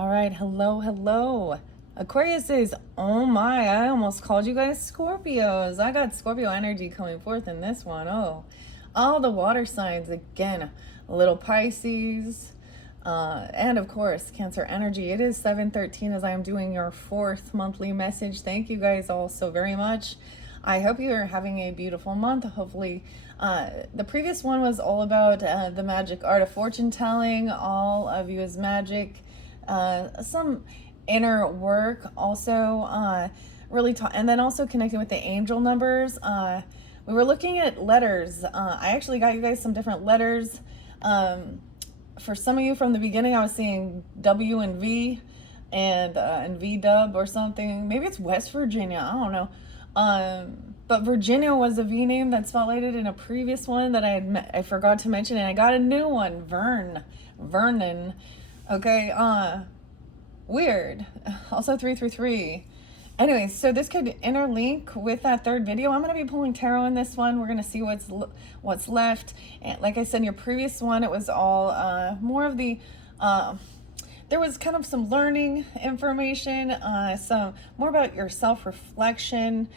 All right, hello. Aquarius is, oh my, I almost called you guys Scorpios. I got Scorpio energy coming forth in this one. Oh, all the water signs again, a little Pisces, and of course, Cancer energy. It is 7:13 as I am doing your 4th monthly message. Thank you guys all so very much. I hope you are having a beautiful month. Hopefully, the previous one was all about the magic art of fortune telling. All of you is magic. Some inner work also and then also connecting with the angel numbers. We were looking at letters. I actually got you guys some different letters. For some of you from the beginning, I was seeing W and V and V dub or something. Maybe it's West Virginia. I don't know. But Virginia was a V name that spotlighted in a previous one that I forgot to mention, and I got a new one, Vernon. Okay, weird. Also 333. Anyways, so this could interlink with that third video. I'm going to be pulling tarot in this one. We're going to see what's left. And like I said, in your previous one, it was all more of the there was kind of some learning information, some more about your self-reflection,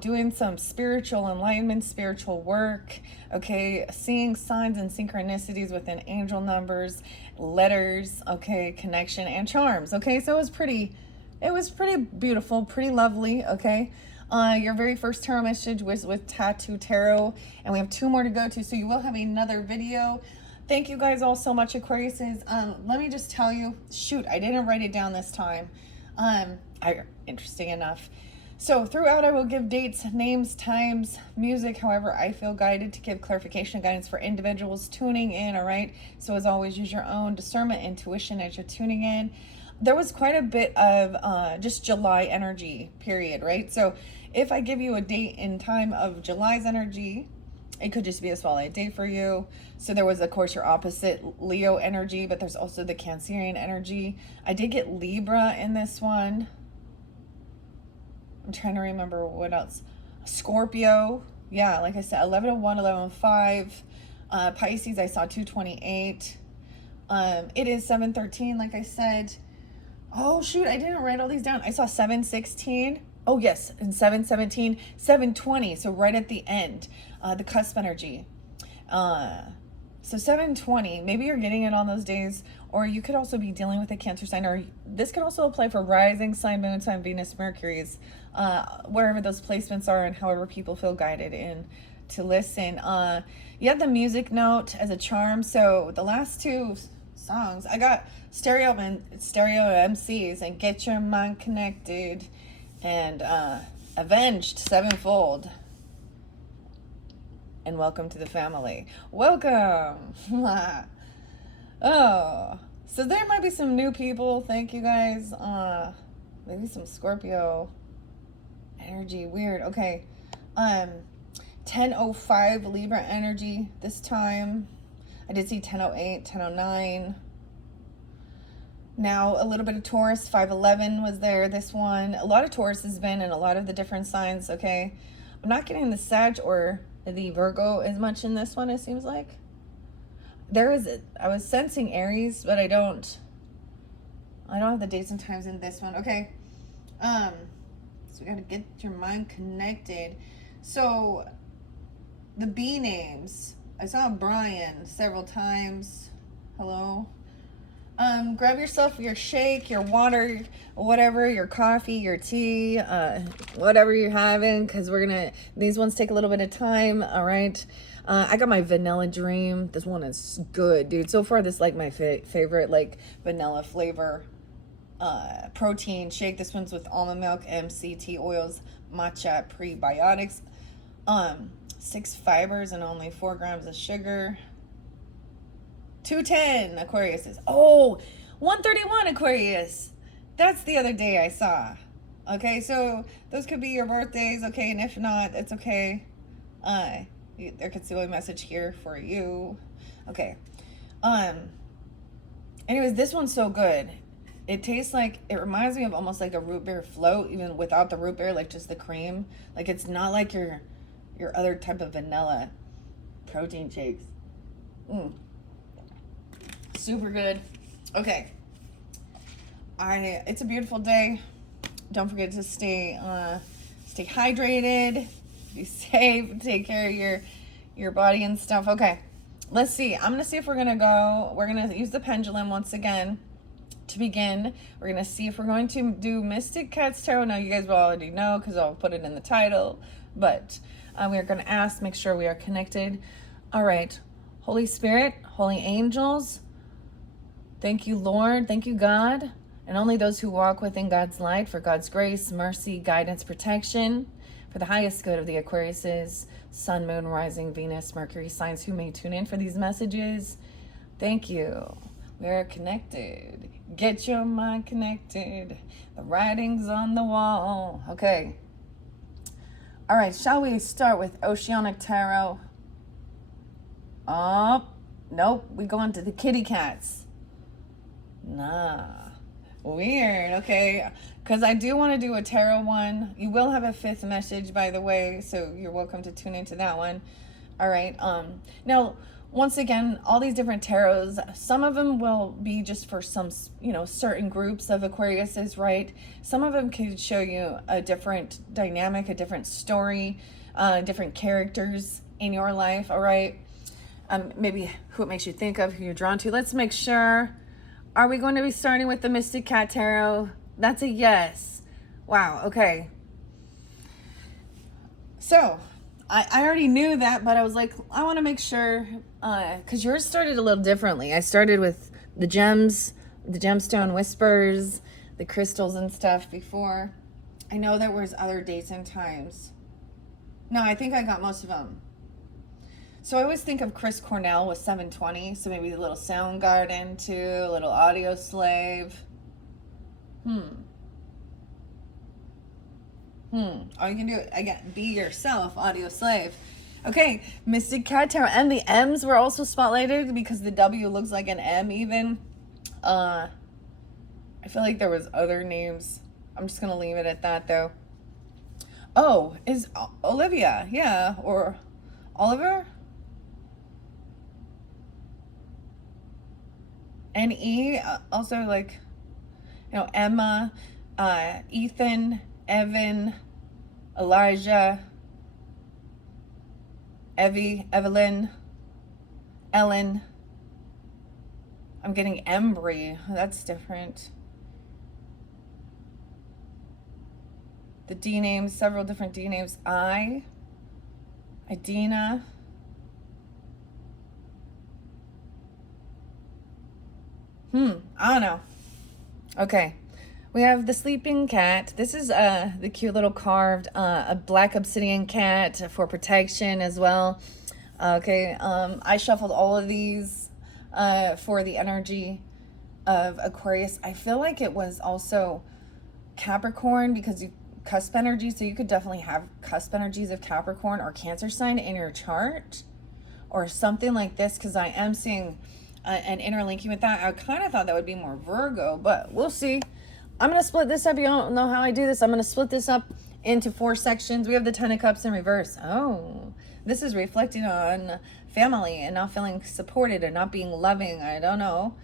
doing some spiritual enlightenment, spiritual work, okay, seeing signs and synchronicities within angel numbers, letters, okay, connection, and charms, okay? So it was pretty beautiful, pretty lovely, okay? Your very first tarot message was with Tattoo Tarot, and we have 2 more to go to, so you will have another video. Thank you guys all so much, Aquariuses. Let me just tell you, shoot, I didn't write it down this time. Interesting enough. So throughout, I will give dates, names, times, music, however I feel guided to give clarification and guidance for individuals tuning in, all right? So as always, use your own discernment, intuition as you're tuning in. There was quite a bit of just July energy, period, right? So if I give you a date and time of July's energy, it could just be a spotlight date for you. So there was, of course, your opposite Leo energy, but there's also the Cancerian energy. I did get Libra in this one. I'm trying to remember what else. Scorpio. Yeah, like I said, 11:01, 11:05. Pisces, I saw 228. It is 7:13, like I said. Oh, shoot, I didn't write all these down. I saw 7:16. Oh, yes, and 7:17, 7:20, so right at the end, the cusp energy. So 7:20, maybe you're getting it on those days, or you could also be dealing with a Cancer sign, or this could also apply for rising sign, moon sign, Venus, Mercury's, wherever those placements are and however people feel guided in to listen. You have the music note as a charm, so the last 2 songs, I got stereo MCs and Get Your Mind Connected and Avenged Sevenfold and Welcome to the Family. Welcome. Oh, so there might be some new people. Thank you guys. Maybe some Scorpio energy. Weird. Okay. 10:05 Libra energy this time. I did see 10:08, 10:09. Now a little bit of Taurus, 5:11 was there, this one. A lot of Taurus has been in a lot of the different signs, okay? I'm not getting the Sag or the Virgo as much in this one, it seems like. I was sensing Aries, but I don't have the dates and times in this one. Okay. So we gotta get your mind connected. So the B names. I saw Brian several times. Hello. Grab yourself your shake, your water, whatever, your coffee, your tea, whatever you're having, because these ones take a little bit of time, all right? I got my Vanilla Dream. This one is good, dude. So far, this is like my favorite, like, vanilla flavor protein shake. This one's with almond milk, MCT oils, matcha prebiotics, 6 fibers and only 4 grams of sugar. 210 Aquarius is, 131 Aquarius. That's the other day I saw. Okay, so those could be your birthdays, okay, and if not, it's okay. There could still be a message here for you. Okay. Anyways, this one's so good. It tastes like, it reminds me of almost like a root beer float, even without the root beer, like just the cream. Like, it's not like your other type of vanilla protein shakes. Super good. Okay. It's a beautiful day. Don't forget to stay hydrated, be safe, take care of your body and stuff. Okay, let's see. I'm gonna see if we're gonna use the pendulum once again to begin. We're gonna see if we're going to do Mystic Cat's Tarot. Now you guys will already know because I'll put it in the title, but we are gonna ask, make sure we are connected. All right, Holy Spirit, holy angels, thank you, Lord. Thank you, God. And only those who walk within God's light, for God's grace, mercy, guidance, protection, for the highest good of the Aquariuses, Sun, Moon, Rising, Venus, Mercury signs who may tune in for these messages. Thank you. We're connected. Get your mind connected. The writing's on the wall. Okay. All right, shall we start with Oceanic Tarot? Oh, nope. We go on to the kitty cats. Nah. Weird. Okay. Because I do want to do a tarot one. You will have a fifth message, by the way, so you're welcome to tune into that one. All right. Now, once again, all these different tarots, some of them will be just for some, certain groups of Aquariuses, right? Some of them could show you a different dynamic, a different story, different characters in your life, all right? Maybe who it makes you think of, who you're drawn to. Let's make sure. Are we going to be starting with the Mystic Cat Tarot? That's a yes. Wow, okay. So, I already knew that, but I was like, I want to make sure, because yours started a little differently. I started with the gems, the gemstone whispers, the crystals and stuff before. I know there was other dates and times. No, I think I got most of them. So I always think of Chris Cornell with 720, so maybe a little Soundgarden too, a little Audio Slave. Or you can do it again, be yourself, Audio Slave. Okay, Mystic Cat Tarot, and the M's were also spotlighted because the W looks like an M even. I feel like there was other names. I'm just gonna leave it at that though. Oh, is Olivia, yeah, or Oliver? And E, also like, Emma, Ethan, Evan, Elijah, Evie, Evelyn, Ellen. I'm getting Embry. That's different. The D names, several different D names. Idina. I don't know. Okay. We have the sleeping cat. This is the cute little carved a black obsidian cat for protection as well. Okay. I shuffled all of these for the energy of Aquarius. I feel like it was also Capricorn because you cusp energy, so you could definitely have cusp energies of Capricorn or Cancer sign in your chart or something like this, because I am seeing an interlinking with that. I kind of thought that would be more Virgo, but we'll see. I'm going to split this up. You don't know how I do this. I'm going to split this up into 4 sections. We have the Ten of Cups in reverse. Oh, this is reflecting on family and not feeling supported or not being loving. I don't know.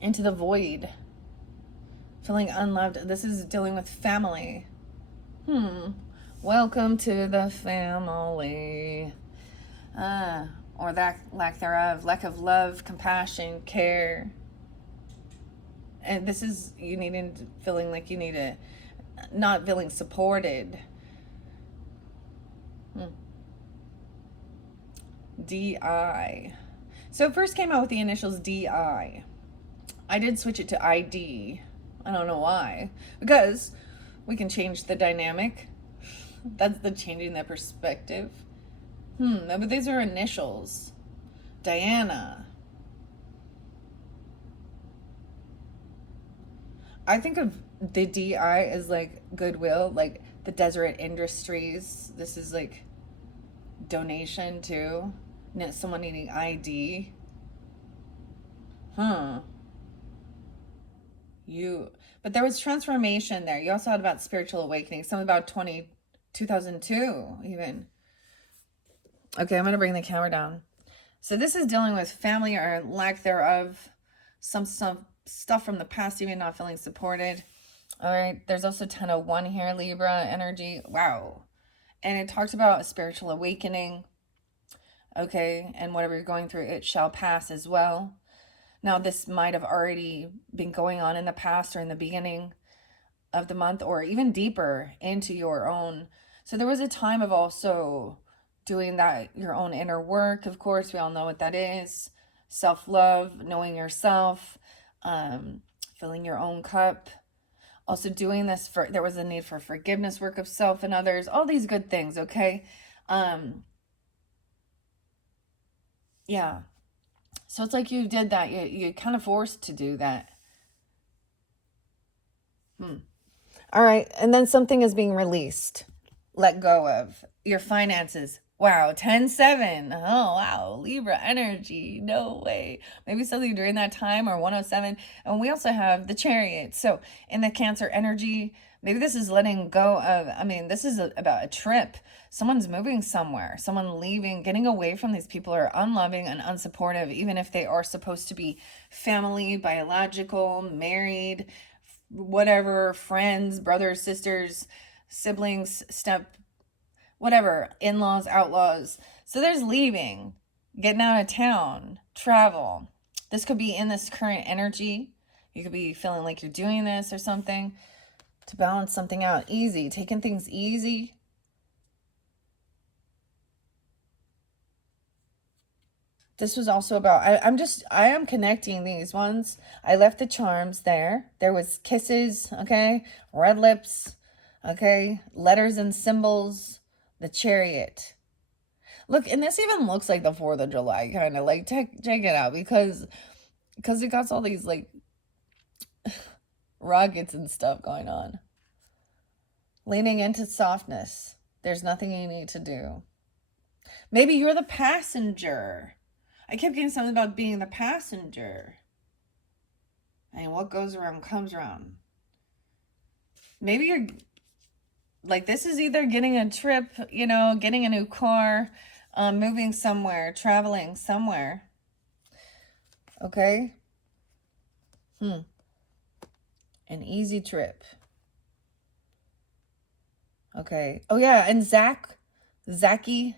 Into the void. Feeling unloved. This is dealing with family. Welcome to the family. Or that lack thereof, lack of love, compassion, care. And this is you feeling like you need to, not feeling supported. DI. So it first came out with the initials DI. I did switch it to ID. I don't know why. Because we can change the dynamic. That's the changing the perspective. But these are initials. Diana. I think of the DI as like Goodwill, like the Deseret Industries. This is like donation too. Someone needing ID. But there was transformation there. You also had about spiritual awakening. Something about 2002 even. Okay, I'm going to bring the camera down. So this is dealing with family or lack thereof, some stuff from the past, even not feeling supported. All right, there's also 1001 here, Libra energy. Wow. And it talks about a spiritual awakening. Okay, and whatever you're going through, it shall pass as well. Now, this might have already been going on in the past or in the beginning of the month, or even deeper into your own. So there was a time of also doing that, your own inner work. Of course, we all know what that is. Self-love, knowing yourself, filling your own cup. Also doing this for, there was a need for forgiveness, work of self and others, all these good things, okay? Yeah. So it's like you did that. You kind of forced to do that. All right. And then something is being released. Let go of your finances. Wow. 10-7. Oh, wow. Libra energy. No way. Maybe something during that time, or 107. And we also have the Chariot. So in the Cancer energy, maybe this is letting go of, I mean, this is about a trip. Someone's moving somewhere, someone leaving, getting away from these people who are unloving and unsupportive, even if they are supposed to be family, biological, married, whatever, friends, brothers, sisters, siblings, whatever, in-laws, outlaws. So there's leaving, getting out of town, travel. This could be in this current energy. You could be feeling like you're doing this or something to balance something out. Easy, taking things easy. This was also about, I am connecting these ones. I left the charms there. There was kisses, okay? Red lips, okay? Letters and symbols, the Chariot. Look, and this even looks like the 4th of July, kind of like, check it out, because it got all these like rockets and stuff going on. Leaning into softness. There's nothing you need to do. Maybe you're the passenger. I kept getting something about being the passenger. And what goes around comes around. Maybe you're like, this is either getting a trip, you know, getting a new car, moving somewhere, traveling somewhere. Okay? An easy trip. Okay. Oh yeah, and Zachy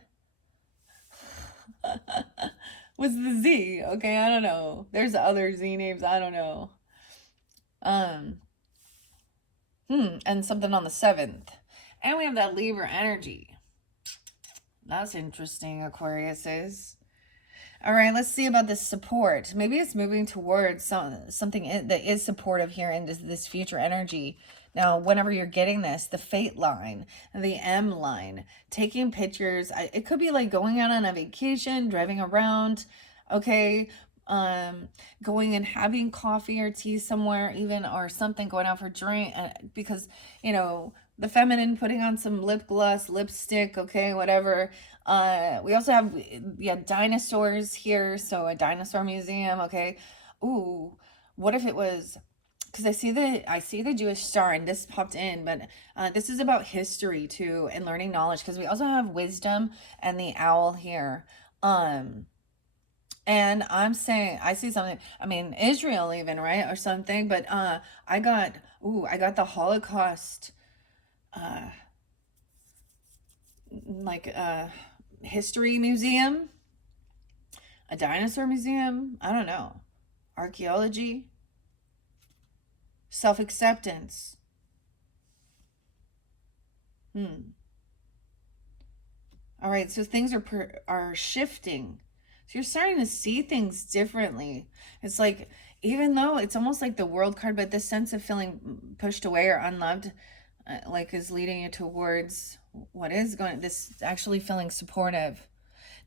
was the Z. Okay, I don't know. There's other Z names, I don't know. And something on the 7th. And we have that Libra energy. That's interesting, Aquarius is. All right, let's see about this support. Maybe it's moving towards something that is supportive here in this future energy. Now, whenever you're getting this, the fate line, the M line, taking pictures, it could be like going out on a vacation, driving around, okay, going and having coffee or tea somewhere even, or something, going out for drink, because, you know, the feminine, putting on some lip gloss, lipstick, okay, whatever. We also have, yeah, dinosaurs here, so a dinosaur museum, okay. Ooh, what if it was, because I see the Jewish star, and this popped in, but this is about history too, and learning knowledge, because we also have wisdom and the owl here. And I'm saying, I see something, I mean, Israel even, right, or something, but I got the Holocaust, like history museum, a dinosaur museum, I don't know, archaeology, self-acceptance. All right, so things are shifting. So you're starting to see things differently. It's like, even though it's almost like the World card, but this sense of feeling pushed away or unloved, like, is leading you towards what is going, this actually feeling supportive.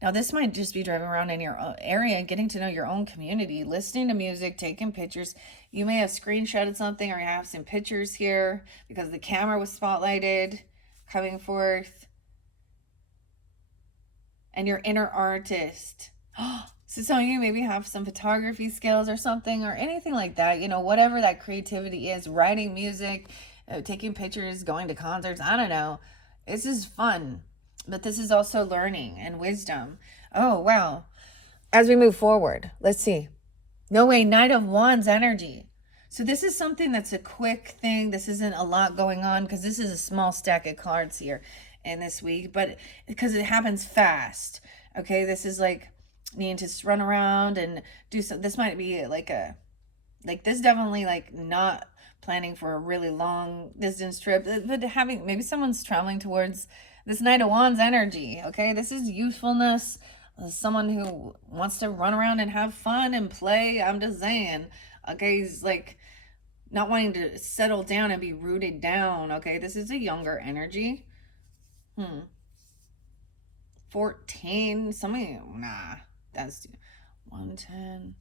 Now, this might just be driving around in your area, getting to know your own community, listening to music, taking pictures. You may have screenshotted something, or you have some pictures here because the camera was spotlighted, coming forth. And your inner artist. So some of you maybe have some photography skills or something, or anything like that. You know, whatever that creativity is, writing music, taking pictures, going to concerts, I don't know. This is fun. But this is also learning and wisdom. Oh, wow. As we move forward, let's see. No way, Knight of Wands energy. So this is something that's a quick thing. This isn't a lot going on because this is a small stack of cards here in this week, but because it happens fast. Okay, this is like needing to run around and do some. This might be like this definitely like not planning for a really long distance trip, but having maybe someone's traveling towards this Knight of Wands energy. Okay, this is youthfulness. Someone who wants to run around and have fun and play. I'm just saying. Okay, he's like not wanting to settle down and be rooted down. Okay, this is a younger energy. 14. Somebody, nah, that's 110.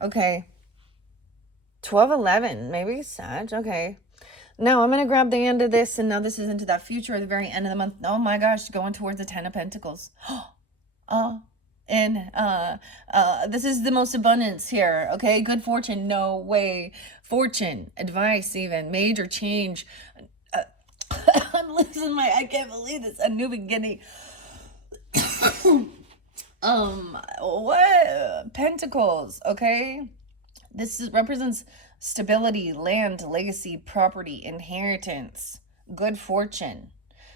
Okay. 12-11, maybe Sag. Okay. Now I'm going to grab the end of this, and now this is into that future at the very end of the month. Oh my gosh, going towards the 10 of Pentacles. This is the most abundance here. Okay, good fortune, no way. Fortune, advice, even major change. I'm losing I can't believe this. A new beginning. What? Pentacles, okay? This represents stability, land, legacy, property, inheritance, good fortune.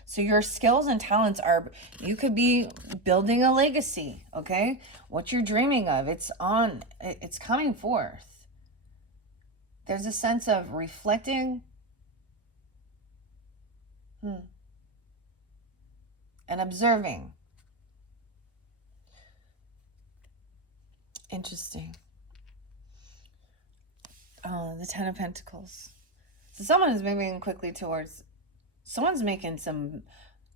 So your skills and talents you could be building a legacy, okay? What you're dreaming of, it's coming forth. There's a sense of reflecting and observing. Interesting. The 10 of Pentacles. So someone is moving quickly towards, someone's making some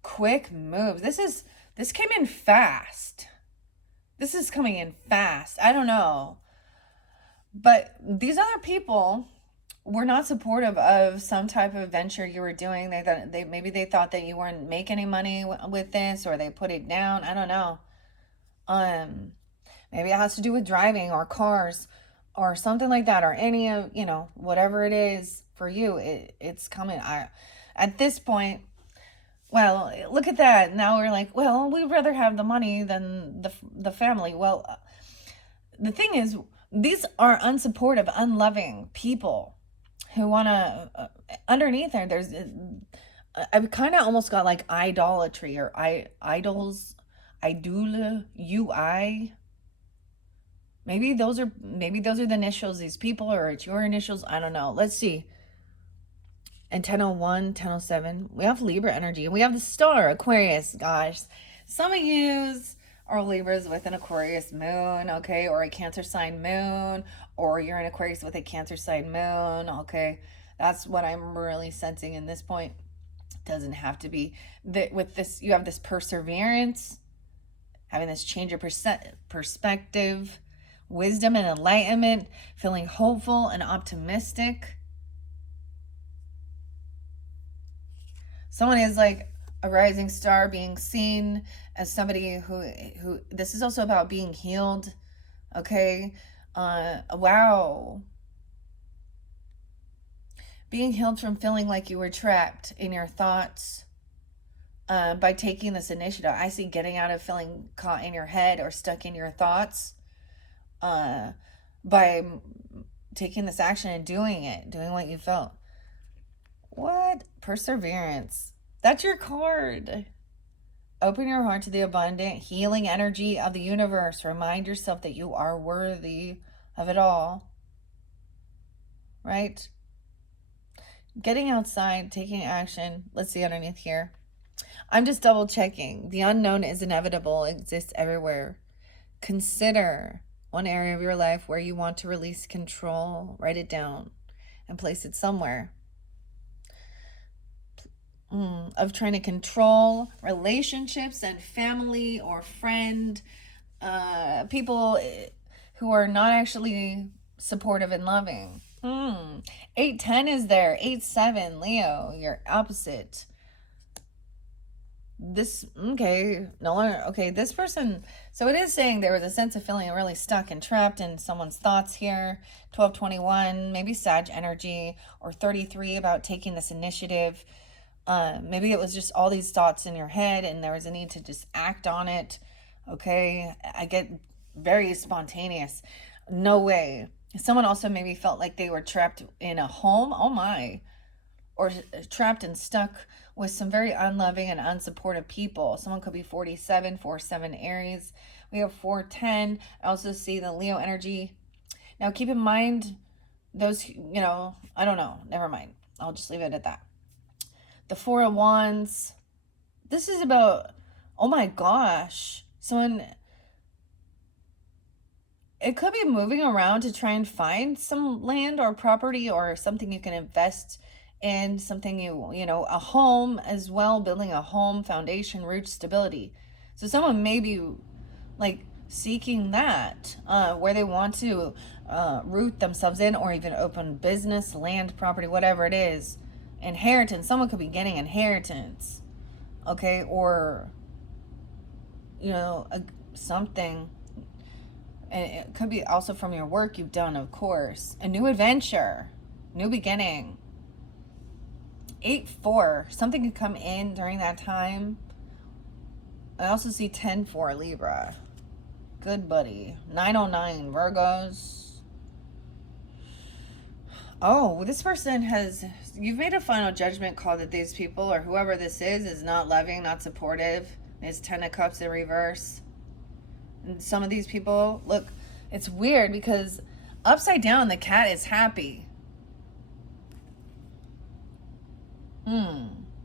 quick moves. This came in fast. This is coming in fast. I don't know. But these other people were not supportive of some type of venture you were doing. Maybe they thought that you weren't making any money with this, or they put it down. I don't know. Maybe it has to do with driving or cars or something like that, or any of, whatever it is for you, it's coming. At this point, well, look at that. Now we're like, well, we'd rather have the money than the family. Well, the thing is, these are unsupportive, unloving people who want to, underneath there's, I've kind of almost got like idolatry or idols, idol, UI. Maybe those are the initials, these people, or it's your initials. I don't know. Let's see. And 1001, 1007, we have Libra energy. And we have the star, Aquarius. Gosh, some of yous are Libras with an Aquarius moon, okay? Or a Cancer sign moon. Or you're an Aquarius with a Cancer sign moon, okay? That's what I'm really sensing in this point. Doesn't have to be. With this, you have this perseverance, having this change of perspective, wisdom and enlightenment, feeling hopeful and optimistic. Someone is like a rising star, being seen as somebody who this is also about being healed. Okay. Wow. Being healed from feeling like you were trapped in your thoughts. By taking this initiative, I see getting out of feeling caught in your head or stuck in your thoughts. By taking this action and doing what you felt. What? Perseverance. That's your card. Open your heart to the abundant, healing energy of the universe. Remind yourself that you are worthy of it all. Right? Getting outside, taking action. Let's see underneath here. I'm just double checking. The unknown is inevitable. It exists everywhere. Consider one area of your life where you want to release control. Write it down and place it somewhere. Of trying to control relationships and family or friend, people who are not actually supportive and loving. 8-10 is there. 8-7, Leo, your opposite. This, okay, no longer, okay, this person, so it is saying there was a sense of feeling really stuck and trapped in someone's thoughts here. 12-21, maybe Sag energy, or 33 about taking this initiative. Maybe it was just all these thoughts in your head and there was a need to just act on it. Okay, I get very spontaneous. No way. Someone also maybe felt like they were trapped in a home. Oh my. Or trapped and stuck with some very unloving and unsupportive people. Someone could be 47, 47 Aries. We have 410. I also see the Leo energy. Now keep in mind those, I don't know. Never mind. I'll just leave it at that. The Four of Wands. This is about, oh my gosh, someone, it could be moving around to try and find some land or property or something you can invest in, something a home as well, building a home, foundation, root, stability. So someone may be like seeking that, where they want to root themselves in, or even open business, land, property, whatever it is. Inheritance. Someone could be getting inheritance, okay, or something. And it could be also from your work you've done, of course. A new adventure, new beginning. 8-4, something could come in during that time. I also see 10-4 Libra. Good buddy. 909 Virgos. Oh, this person you've made a final judgment call that these people, or whoever this is not loving, not supportive. There's 10 of Cups in reverse. And some of these people, look, it's weird because upside down, the cat is happy.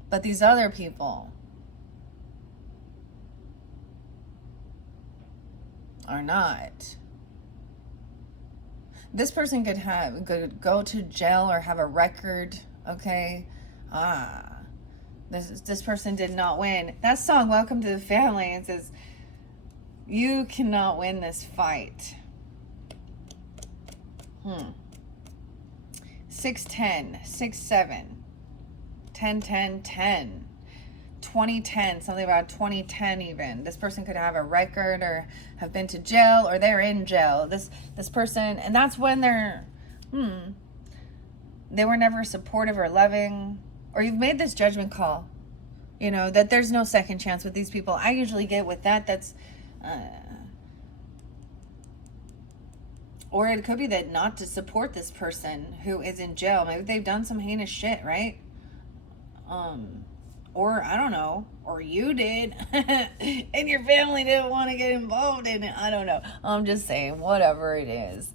But these other people are not. This person could go to jail or have a record, okay? This person did not win. That song, Welcome to the Family, it says, you cannot win this fight. 610, 67, 1010, 10, 2010, something about 2010 even. This person could have a record or have been to jail, or they're in jail. This person, and that's when they were never supportive or loving, or you've made this judgment call, that there's no second chance with these people. I usually get with that's or it could be that not to support this person who is in jail. Maybe they've done some heinous shit, right? Or I don't know, or you did, and your family didn't want to get involved in it. I don't know. I'm just saying, whatever it is,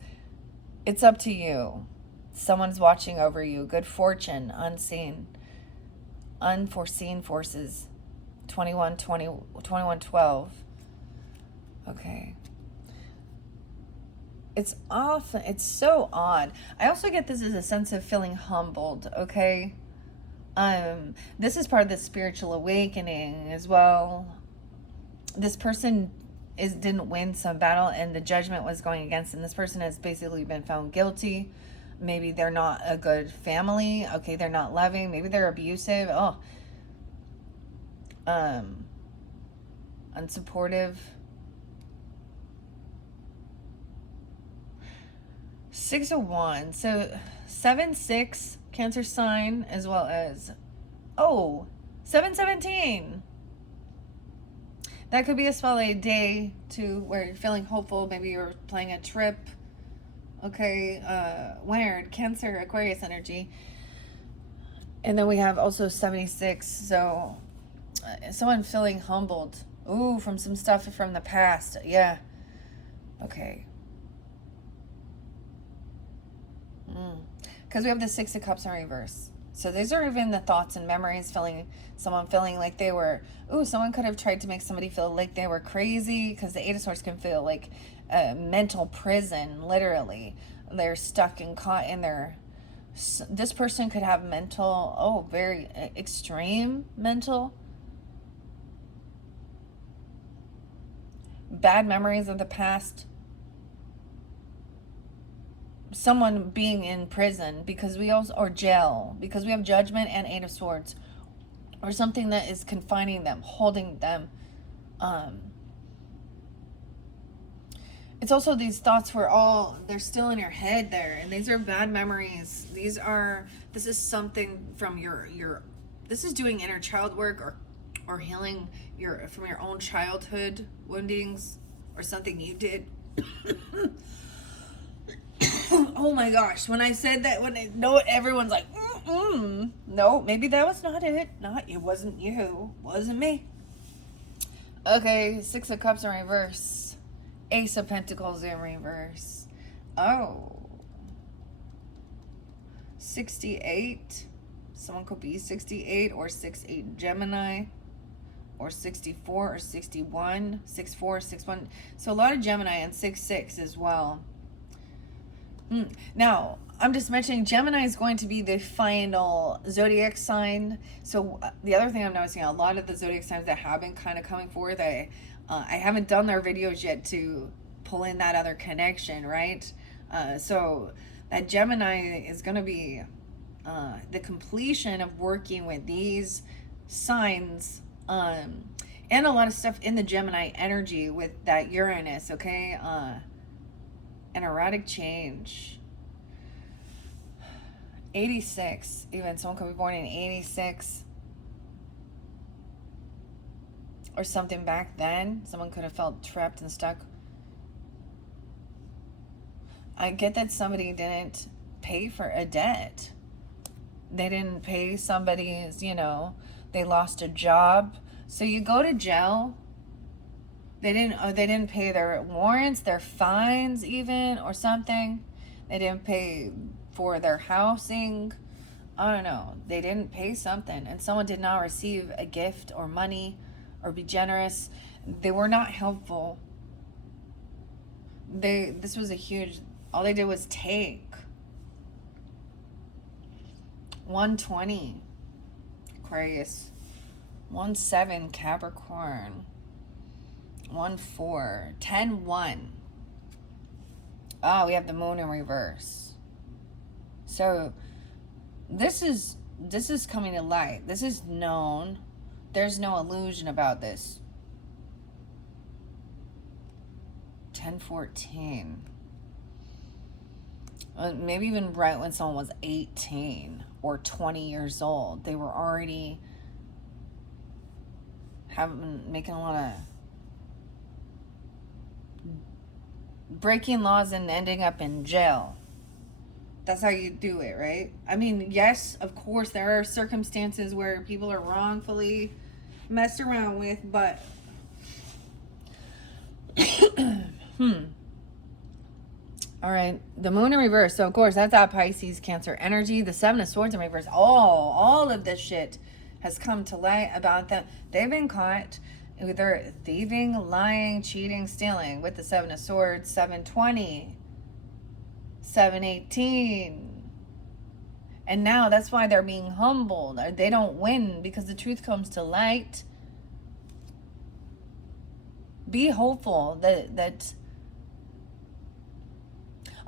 it's up to you. Someone's watching over you. Good fortune, unseen, unforeseen forces. 2112. Okay. It's so odd. I also get this as a sense of feeling humbled, okay? This is part of the spiritual awakening as well. This person didn't win some battle and the judgment was going against them. This person has basically been found guilty. Maybe they're not a good family. Okay, they're not loving. Maybe they're abusive. Unsupportive. 6 of Wands. So 7-6 Cancer sign, as well as 7-17. That could be a spell a day too, where you're feeling hopeful. Maybe you're planning a trip. Okay, weird. Cancer, Aquarius energy. And then we have also 76. So someone feeling humbled. Ooh, from some stuff from the past. Yeah. Okay. Because we have the 6 of Cups in reverse. So these are even the thoughts and memories, someone feeling like they were, someone could have tried to make somebody feel like they were crazy, because the 8 of Swords can feel like a mental prison, literally. They're stuck and caught in this person could have mental, very extreme mental, bad memories of the past. Someone being in prison or jail, because we have Judgment and 8 of Swords, or something that is confining them, holding them. It's also these thoughts they're still in your head there, and these are bad memories. This is something from this is doing inner child work, or healing from your own childhood woundings, or something you did. Oh my gosh, when I said that, no, everyone's like, no, maybe that was not it. It wasn't you. Wasn't me. Okay, Six of Cups in reverse. Ace of Pentacles in reverse. Oh. 68. Someone could be 68 or 68 Gemini. Or 64 or 61. 64, 61. So a lot of Gemini and 66 as well. Now, I'm just mentioning Gemini is going to be the final zodiac sign. So the other thing I'm noticing, a lot of the zodiac signs that have been kind of coming forth, I haven't done their videos yet to pull in that other connection, right? So that Gemini is going to be the completion of working with these signs, and a lot of stuff in the Gemini energy with that Uranus, okay? An erratic change. 86, even someone could be born in 86 or something back then. Someone could have felt trapped and stuck. I get that somebody didn't pay for a debt. They didn't pay somebody's, they lost a job. So you go to jail. They didn't pay their warrants, their fines even, or something. They didn't pay for their housing. I don't know. They didn't pay something, and someone did not receive a gift or money or be generous. They were not helpful. This was a huge, all they did was take. 120 Aquarius. 1-7 Capricorn. 1-4. 10-1. Oh, we have the moon in reverse. So this is coming to light. This is known. There's no illusion about this. 10-14. Maybe even right when someone was 18 or 20 years old, they were already making a lot of breaking laws and ending up in jail. That's how you do it, right? I mean, yes, of course, there are circumstances where people are wrongfully messed around with, but all right, the moon in reverse. So of course that's that Pisces Cancer energy. The Seven of Swords in reverse. All of this shit has come to light about them. They've been caught either thieving, lying, cheating, stealing with the Seven of Swords. 720, 718, and now that's why they're being humbled. They don't win because the truth comes to light. Be hopeful that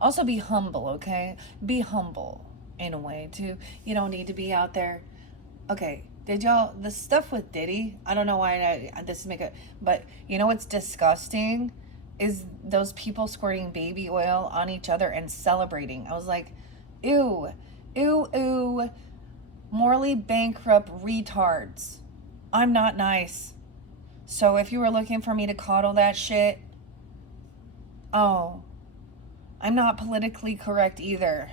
also be humble, okay? Be humble in a way too. You don't need to be out there. Okay, did y'all, the stuff with Diddy, I don't know why this make it, but you know what's disgusting is those people squirting baby oil on each other and celebrating. I was like, ew, ew, ew, morally bankrupt retards. I'm not nice. So if you were looking for me to coddle that shit, oh, I'm not politically correct either.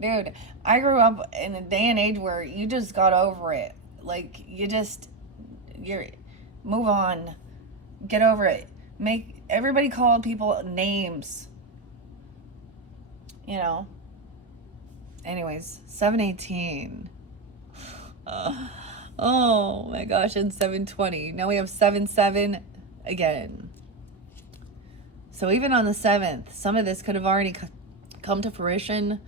Dude, I grew up in a day and age where you just got over it. Like, move on. Get over it. Everybody call people names. Anyways, 718. Oh my gosh, and 720. Now we have 7-7 again. So even on the 7th, some of this could have already come to fruition.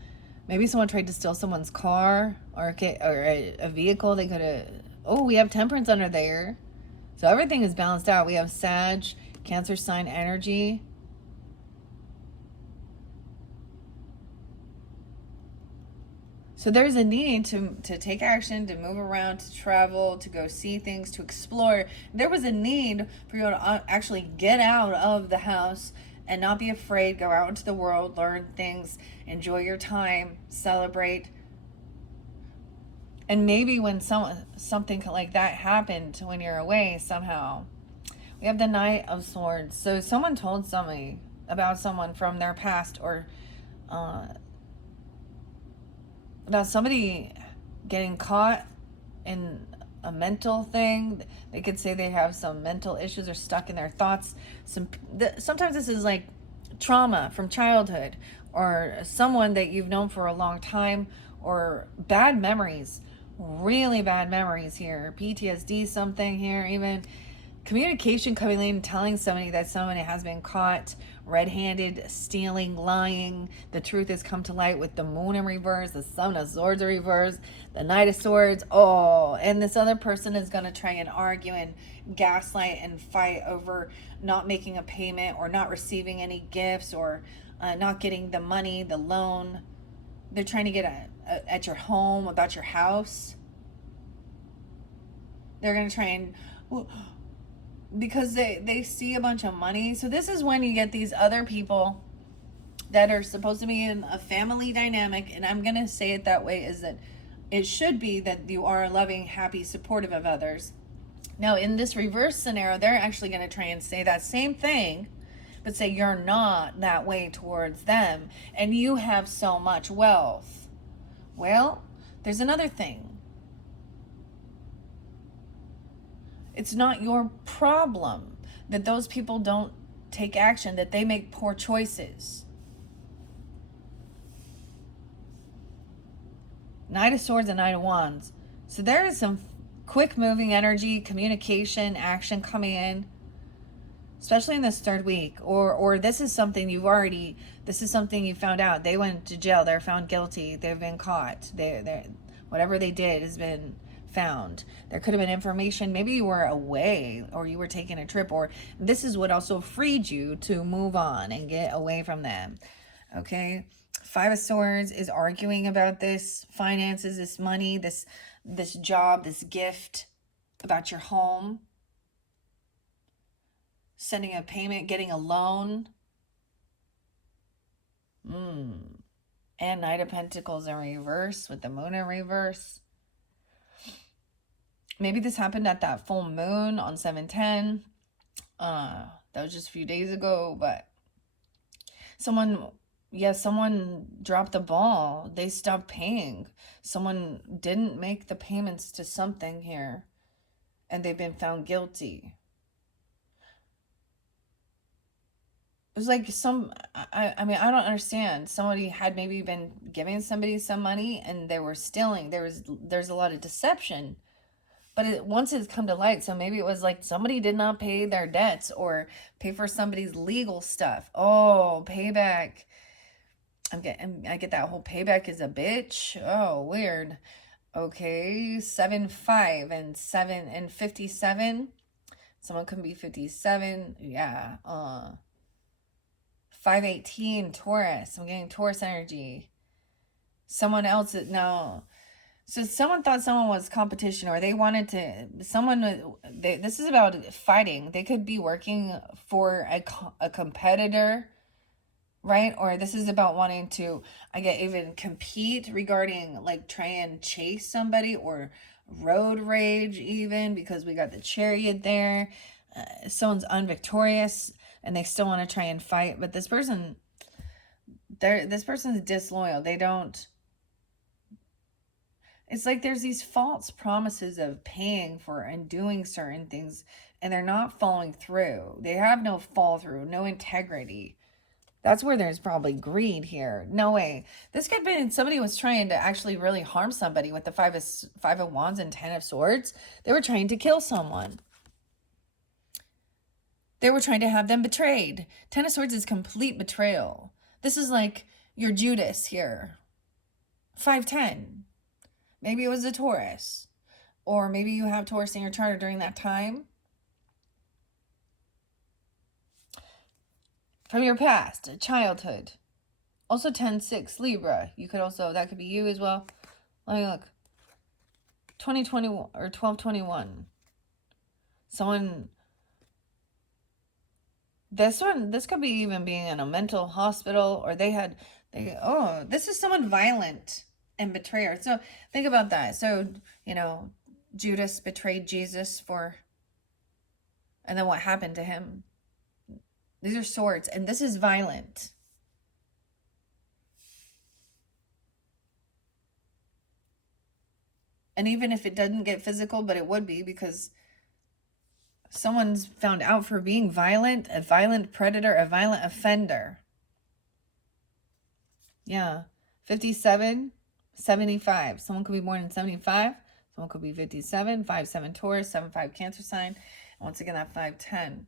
Maybe someone tried to steal someone's car or a vehicle. They could have... Oh, we have Temperance under there. So everything is balanced out. We have Sag, Cancer sign energy. So there's a need to take action, to move around, to travel, to go see things, to explore. There was a need for you to actually get out of the house and not be afraid. Go out into the world, learn things, enjoy your time, celebrate. And maybe when something like that happened when you're away somehow. We have the Knight of Swords. So someone told somebody about someone from their past, or uh, about somebody getting caught in a mental thing. They could say they have some mental issues or stuck in their thoughts. Sometimes this is like trauma from childhood, or someone that you've known for a long time, or bad memories, really bad memories here. PTSD, something here, even communication coming in, telling somebody that somebody has been caught red-handed, stealing, lying. The truth has come to light with the moon in reverse, the Seven of Swords in reverse, the Knight of Swords. Oh, and this other person is going to try and argue and gaslight and fight over not making a payment, or not receiving any gifts, or not getting the money, the loan. They're trying to get at your home, about your house. They're going to try and... because they see a bunch of money. So this is when you get these other people that are supposed to be in a family dynamic, and I'm going to say it that way, is that it should be that you are loving, happy, supportive of others. Now, in this reverse scenario, they're actually going to try and say that same thing, but say you're not that way towards them, and you have so much wealth. Well, there's another thing. It's not your problem that those people don't take action, that they make poor choices. Knight of Swords and Knight of Wands. So there is some quick moving energy, communication, action coming in, especially in this third week. Or this is something this is something you found out. They went to jail. They're found guilty. They've been caught. Whatever they did has been found. There could have been information. Maybe you were away, or you were taking a trip, or this is what also freed you to move on and get away from them. Okay. Five of Swords is arguing about this finances, this money, this job, this gift, about your home, sending a payment, getting a loan. And Knight of Pentacles in reverse with the moon in reverse. Maybe this happened at that full moon on 7/10. That was just a few days ago, but someone dropped the ball. They stopped paying. Someone didn't make the payments to something here, and they've been found guilty. It was like I mean, I don't understand. Somebody had maybe been giving somebody some money, and they were stealing. There's a lot of deception. But once it's come to light, so maybe it was like somebody did not pay their debts, or pay for somebody's legal stuff. Oh, payback. I get that whole payback is a bitch. Oh, weird. Okay, 7/5 and 7 and 57. Someone could be 57. Yeah. 5/18 Taurus. I'm getting Taurus energy. Someone else now. So someone thought someone was competition, or they wanted to, this is about fighting. They could be working for a competitor, right? Or this is about wanting to, even compete regarding like try and chase somebody, or road rage even, because we got the Chariot there. Someone's unvictorious and they still want to try and fight, but this person's disloyal. They don't, it's like there's these false promises of paying for and doing certain things, and they're not following through. They have no follow through, no integrity. That's where there's probably greed here. No way. This could have been somebody was trying to actually really harm somebody with the five of Wands and 10 of Swords. They were trying to kill someone. They were trying to have them betrayed. 10 of Swords is complete betrayal. This is like your Judas here. 5/10. Maybe it was a Taurus, or maybe you have Taurus in your chart during that time. From your past, childhood. Also 10/6 Libra. You could also, that could be you as well. Let me look. 2021 or 12/21. Someone, this could be even being in a mental hospital, or this is someone violent and betrayer. So think about that. So, Judas betrayed Jesus and then what happened to him? These are swords, and this is violent. And even if it doesn't get physical, but it would be, because someone's found out for being violent, a violent predator, a violent offender. Yeah. 57, 75. Someone could be born in 75. Someone could be 57, 5-7 Taurus, 7-5 Cancer sign. And once again, that 5-10.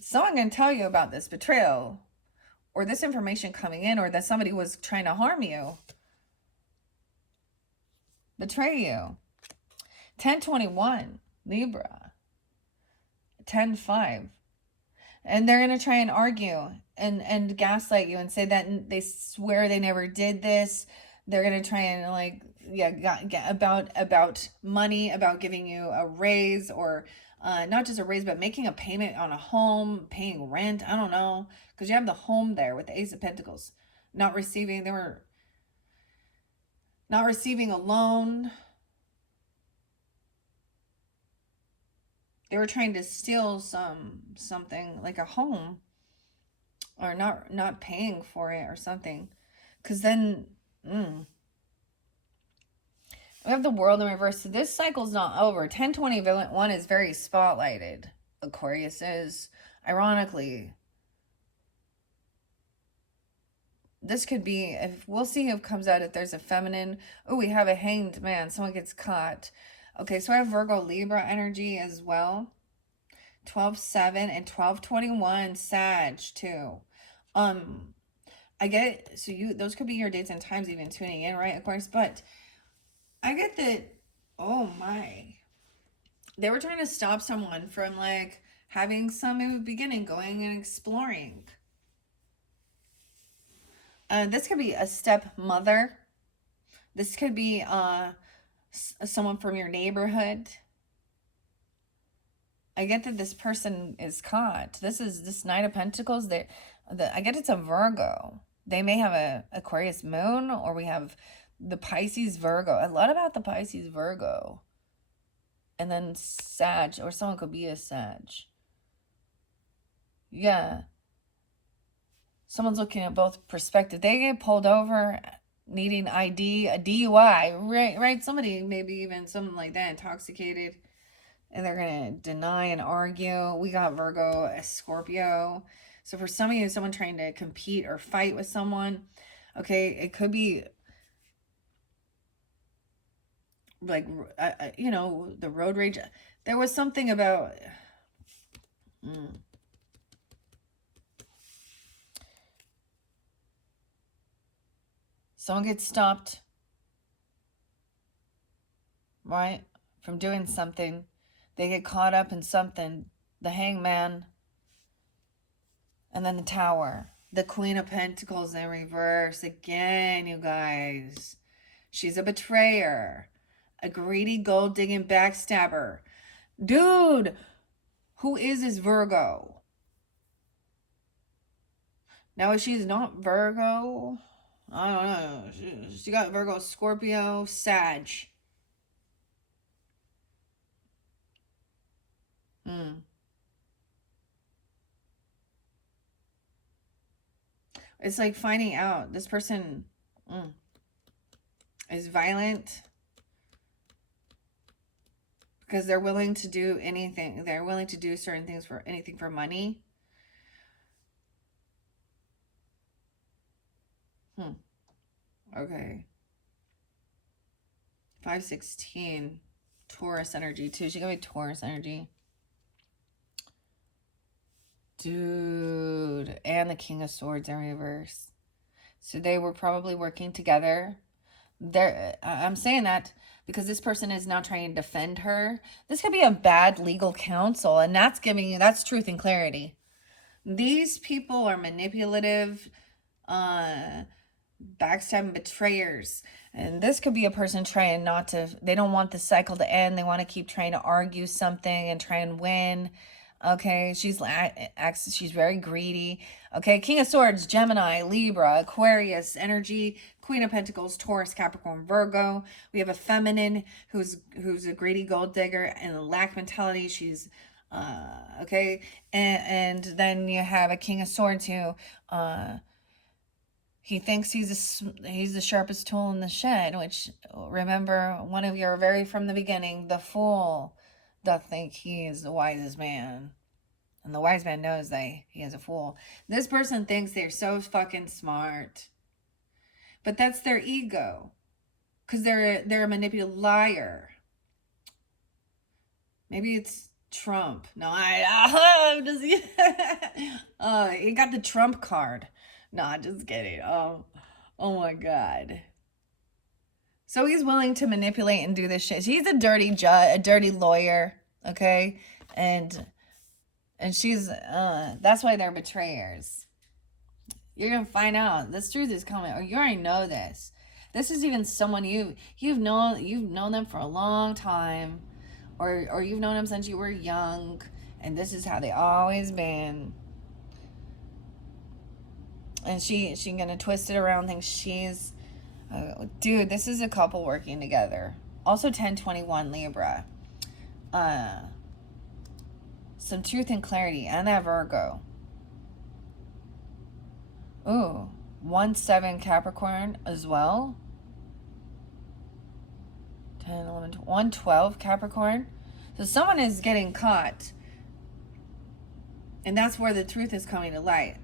Someone can tell you about this betrayal or this information coming in, or that somebody was trying to harm you, betray you. 10-21, Libra. 10-5. And they're going to try and argue and gaslight you and say that they swear they never did this. They're going to try and like, yeah, about money, about giving you a raise, or not just a raise, but making a payment on a home, paying rent. I don't know. Because you have the home there with the Ace of Pentacles. They were not receiving a loan. They were trying to steal something like a home, or not paying for it or something. Because then we have the World in reverse. So this cycle's not over. 10-20 is very spotlighted. Aquarius is, ironically. This could be, if we'll see who comes out, if there's a feminine. Oh, we have a Hanged Man. Someone gets caught. Okay, so I have Virgo Libra energy as well. 12-7 and 12-21 Sag too. I get, so those could be your dates and times even tuning in, right, Aquarius? But I get that, oh my, they were trying to stop someone from like having some beginning, going and exploring. This could be a stepmother. This could be someone from your neighborhood. I get that this person is caught. This Knight of Pentacles. I get it's a Virgo. They may have a Aquarius moon, or we have the Pisces Virgo. A lot about the Pisces Virgo. And then Sag, or someone could be a Sag. Yeah. Someone's looking at both perspectives. They get pulled over, needing ID, a DUI, right? Somebody, maybe even something like that, intoxicated. And they're going to deny and argue. We got Virgo, a Scorpio. So for some of you, someone trying to compete or fight with someone, okay, it could be like, the road rage. There was something about... Someone gets stopped, right, from doing something. They get caught up in something. The Hangman. And then the Tower. The Queen of Pentacles in reverse. Again, you guys. She's a betrayer. A greedy, gold-digging backstabber. Dude! Who is this Virgo? Now, if she's not Virgo, I don't know. She got Virgo, Scorpio, Sag. It's like finding out this person is violent because they're willing to do anything. They're willing to do certain things for anything for money. Okay. 5-16. Taurus energy too. She got me Taurus energy. Dude. And the King of Swords in reverse. So they were probably working together. I'm saying that because this person is now trying to defend her. This could be a bad legal counsel, and that's truth and clarity. These people are manipulative, backstabbing betrayers. And this could be a person trying they don't want the cycle to end. They want to keep trying to argue something and try and win. Okay, she's very greedy. Okay, King of Swords, Gemini, Libra, Aquarius energy, Queen of Pentacles, Taurus, Capricorn, Virgo. We have a feminine who's a greedy gold digger and a lack mentality. She's Okay, and then you have a King of Swords who, he thinks he's the sharpest tool in the shed. Which, remember, one of your very from the beginning, the fool doth think he is the wisest man, and the wise man knows that he is a fool. This person thinks they're so fucking smart, but that's their ego, because they're a manipulative liar. Maybe it's Trump. No, does he? He got the Trump card. No, just kidding. Oh my God. So he's willing to manipulate and do this shit. He's a dirty judge, a dirty lawyer. Okay, and she's that's why they're betrayers. You're gonna find out this truth is coming, or you already know this. This is even someone you've known them for a long time, or you've known them since you were young, and this is how they always been. And she gonna twist it around, think she's dude, this is a couple working together. Also 1021 Libra. Some truth and clarity, and that Virgo. Ooh, 1-7 Capricorn as well. 10, 11, 112 Capricorn. So someone is getting caught. And that's where the truth is coming to light.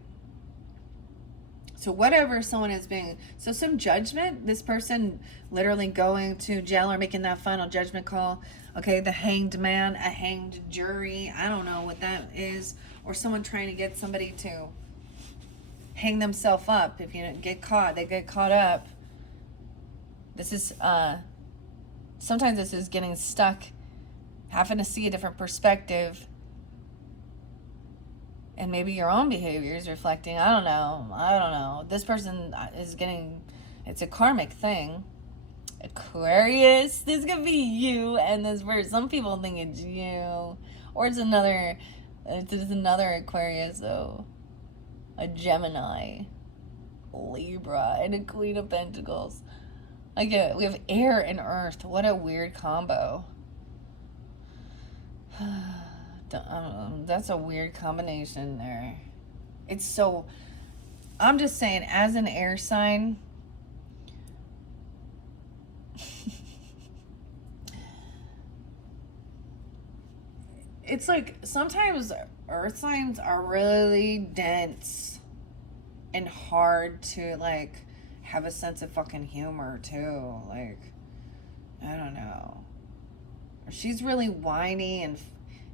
So whatever someone is being, so some judgment, this person literally going to jail or making that final judgment call. Okay, the hanged man, a hanged jury. I don't know what that is. Or someone trying to get somebody to hang themselves up. If you get caught, they get caught up. This is, sometimes this is getting stuck, having to see a different perspective. And maybe your own behavior is reflecting, I don't know. This person is getting, it's a karmic thing. Aquarius, this could be you, and this verse. Some people think it's you. Or it's another Aquarius, though. A Gemini, Libra, and a Queen of Pentacles. We have air and earth. What a weird combo. That's a weird combination there. It's so, I'm just saying, as an air sign, it's like sometimes earth signs are really dense and hard to like have a sense of fucking humor too. Like, I don't know. She's really whiny and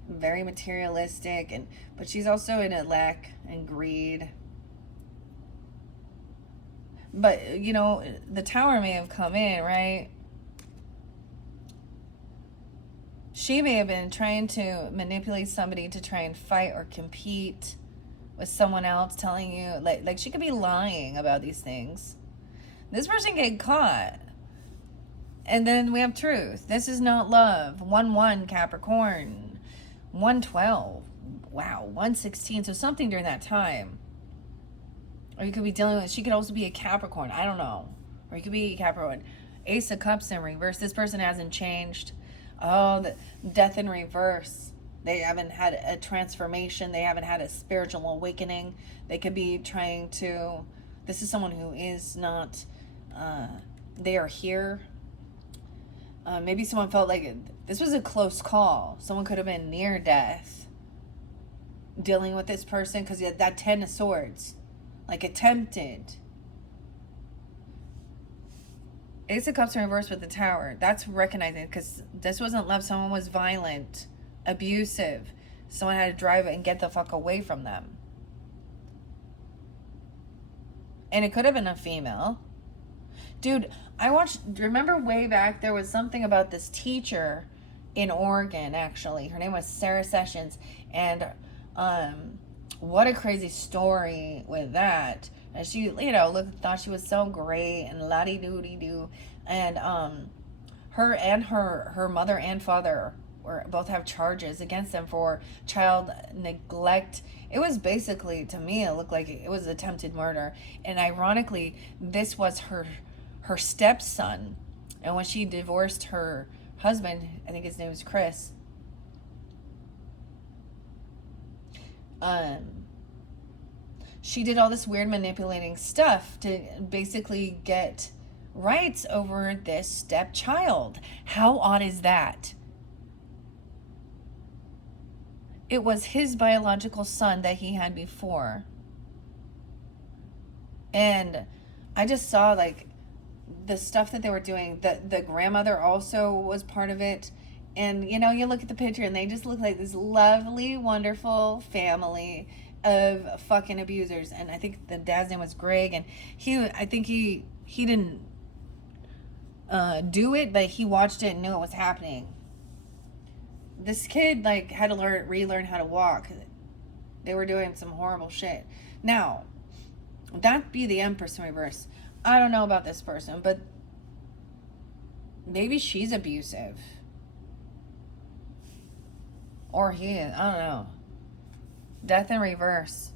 very materialistic, but she's also in a lack and greed. But the tower may have come in, right? She may have been trying to manipulate somebody to try and fight or compete with someone else, telling you like she could be lying about these things. This person get caught. And then we have truth. This is not love. 1-1 Capricorn. 112. Wow, 116. So something during that time. Or you could be dealing with, she could also be a Capricorn. I don't know. Or you could be a Capricorn. Ace of Cups in reverse. This person hasn't changed. Oh, the death in reverse. They haven't had a transformation. They haven't had a spiritual awakening. They could be trying to, this is someone who is not, they are here. Maybe someone felt like this was a close call. Someone could have been near death dealing with this person because that 10 of Swords, like attempted. Ace of Cups in reverse with the Tower. That's recognizing, because this wasn't love. Someone was violent, abusive. Someone had to drive it and get the fuck away from them. And it could have been a female. Dude, remember way back, there was something about this teacher in Oregon, actually. Her name was Sarah Sessions. And what a crazy story with that. And she, thought she was so great and la-di-doo-dee-doo. And her mother and father both have charges against them for child neglect. It was basically, to me, it looked like it was attempted murder. And ironically, this was her stepson. And when she divorced her husband, I think his name was Chris, Um, she did all this weird manipulating stuff to basically get rights over this stepchild. How odd is that? It was his biological son that he had before. And I just saw like the stuff that they were doing. The grandmother also was part of it. And you know, you look at the picture and they just look like this lovely, wonderful family of fucking abusers. And I think the dad's name was Greg, and I think he didn't do it, but he watched it and knew it was happening. This kid like had to relearn how to walk. They were doing some horrible shit. Now, that'd be the Empress in reverse. I don't know about this person, but maybe she's abusive. Or he is. I don't know. Death in reverse.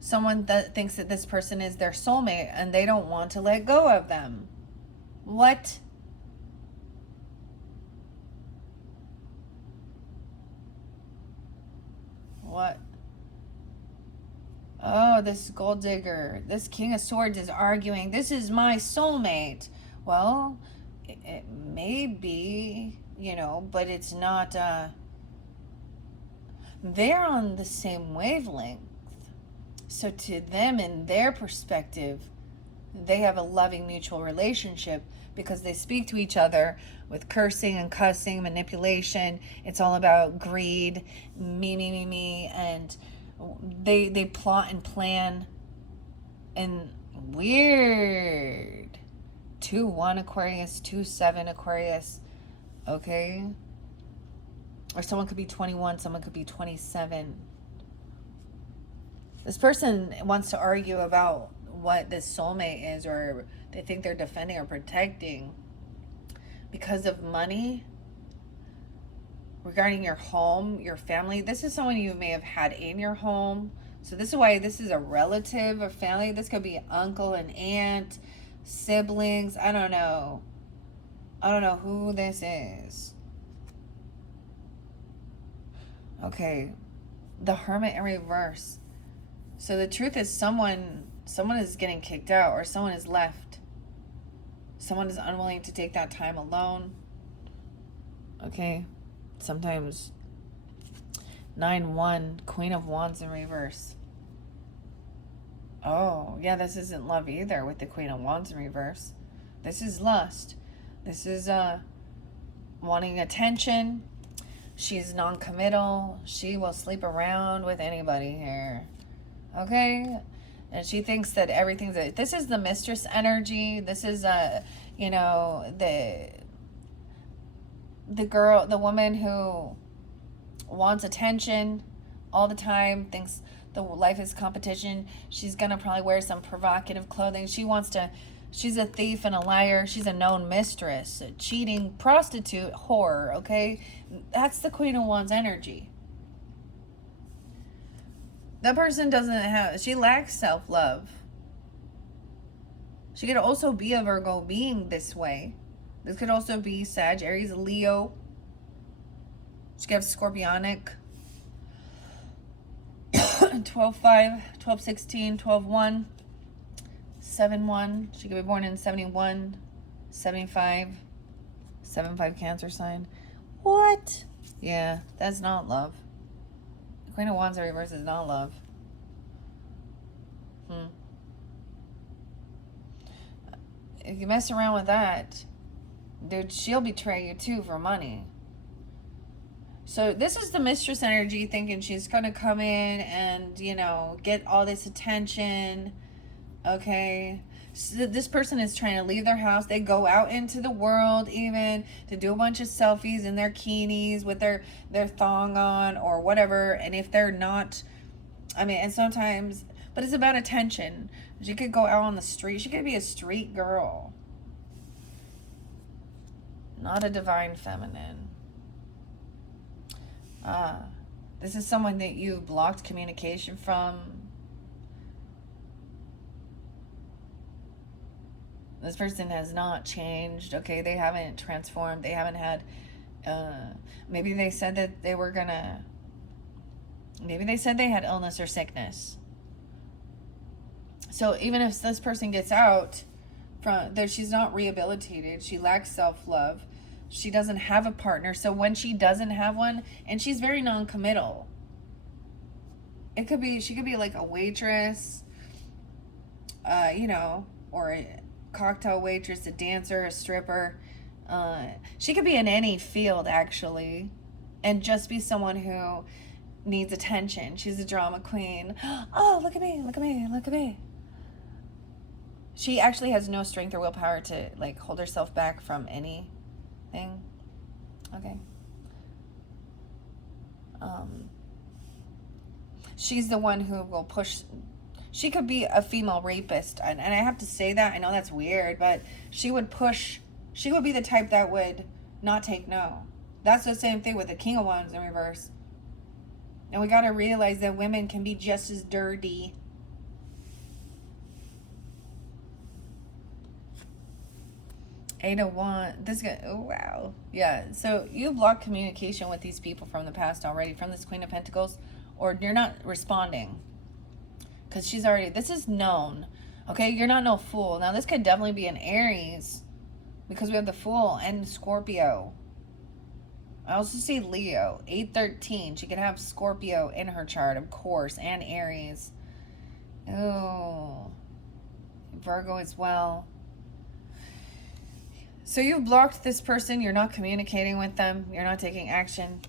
Someone that thinks that this person is their soulmate and they don't want to let go of them. What? What? Oh, this gold digger. This King of Swords is arguing, this is my soulmate. Well, it may be, you know, but it's not, they're on the same wavelength. So to them, in their perspective, they have a loving mutual relationship because they speak to each other with cursing and cussing, manipulation. It's all about greed, me, and they plot and plan. And weird. 2-1 Aquarius, 2-7 Aquarius. Okay? Or someone could be 21, someone could be 27. This person wants to argue about what this soulmate is, or they think they're defending or protecting because of money regarding your home, your family. This is someone you may have had in your home. So this is why this is a relative or family. This could be uncle and aunt, siblings. I don't know who this is. Okay. The Hermit in reverse. So the truth is someone is getting kicked out, or someone is left. Someone is unwilling to take that time alone. Okay. Sometimes 9-1 Queen of Wands in reverse. Oh, yeah, this isn't love either with the Queen of Wands in reverse. This is lust. This is wanting attention. She's non-committal. She will sleep around with anybody here. Okay? And she thinks that everything's this is the mistress energy. This is you know, the girl, the woman who wants attention all the time, thinks the life is competition. She's gonna probably wear some provocative clothing. She's a thief and a liar. She's a known mistress, a cheating prostitute, whore, okay? That's the Queen of Wands energy. That person she lacks self-love. She could also be a Virgo being this way. This could also be Sag, Aries, Leo. She could have Scorpionic. 12-5, 12-16, 12-1, 7-1. She could be born in 71, 75, 7-5 Cancer sign. What? Yeah, that's not love. The Queen of Wands in reverse is not love. If you mess around with that, dude, she'll betray you too for money. So this is the mistress energy, thinking she's going to come in and, you know, get all this attention. Okay. So this person is trying to leave their house. They go out into the world even to do a bunch of selfies in their bikinis with their thong on or whatever. And if they're not, I mean, and sometimes, but it's about attention. She could go out on the street. She could be a street girl. Not a divine feminine. This is someone that you've blocked communication from. This person has not changed. Okay, they haven't transformed. They haven't had, maybe they said that they were gonna Maybe they said they had illness or sickness. So even if this person gets out from there, she's not rehabilitated. She lacks self-love. She doesn't have a partner. So when she doesn't have one, and she's very non-committal. She could be like a waitress, or a cocktail waitress, a dancer, a stripper. She could be in any field, actually, and just be someone who needs attention. She's a drama queen. Oh, look at me, look at me, look at me. She actually has no strength or willpower to, like, hold herself back from anything. Okay. She's the one who will push. She could be a female rapist, and I have to say that. I know that's weird, but she would push. She would be the type that would not take no. That's the same thing with the King of Wands in reverse. And we got to realize that women can be just as dirty. Eight of Wands. This guy. Oh, wow. Yeah. So you block communication with these people from the past already, from this Queen of Pentacles, or you're not responding. Because she's already, this is known. Okay, you're not no fool. Now, this could definitely be an Aries, because we have the Fool and Scorpio. I also see Leo, 813. She could have Scorpio in her chart, of course, and Aries. Oh, Virgo as well. So you've blocked this person. You're not communicating with them. You're not taking action.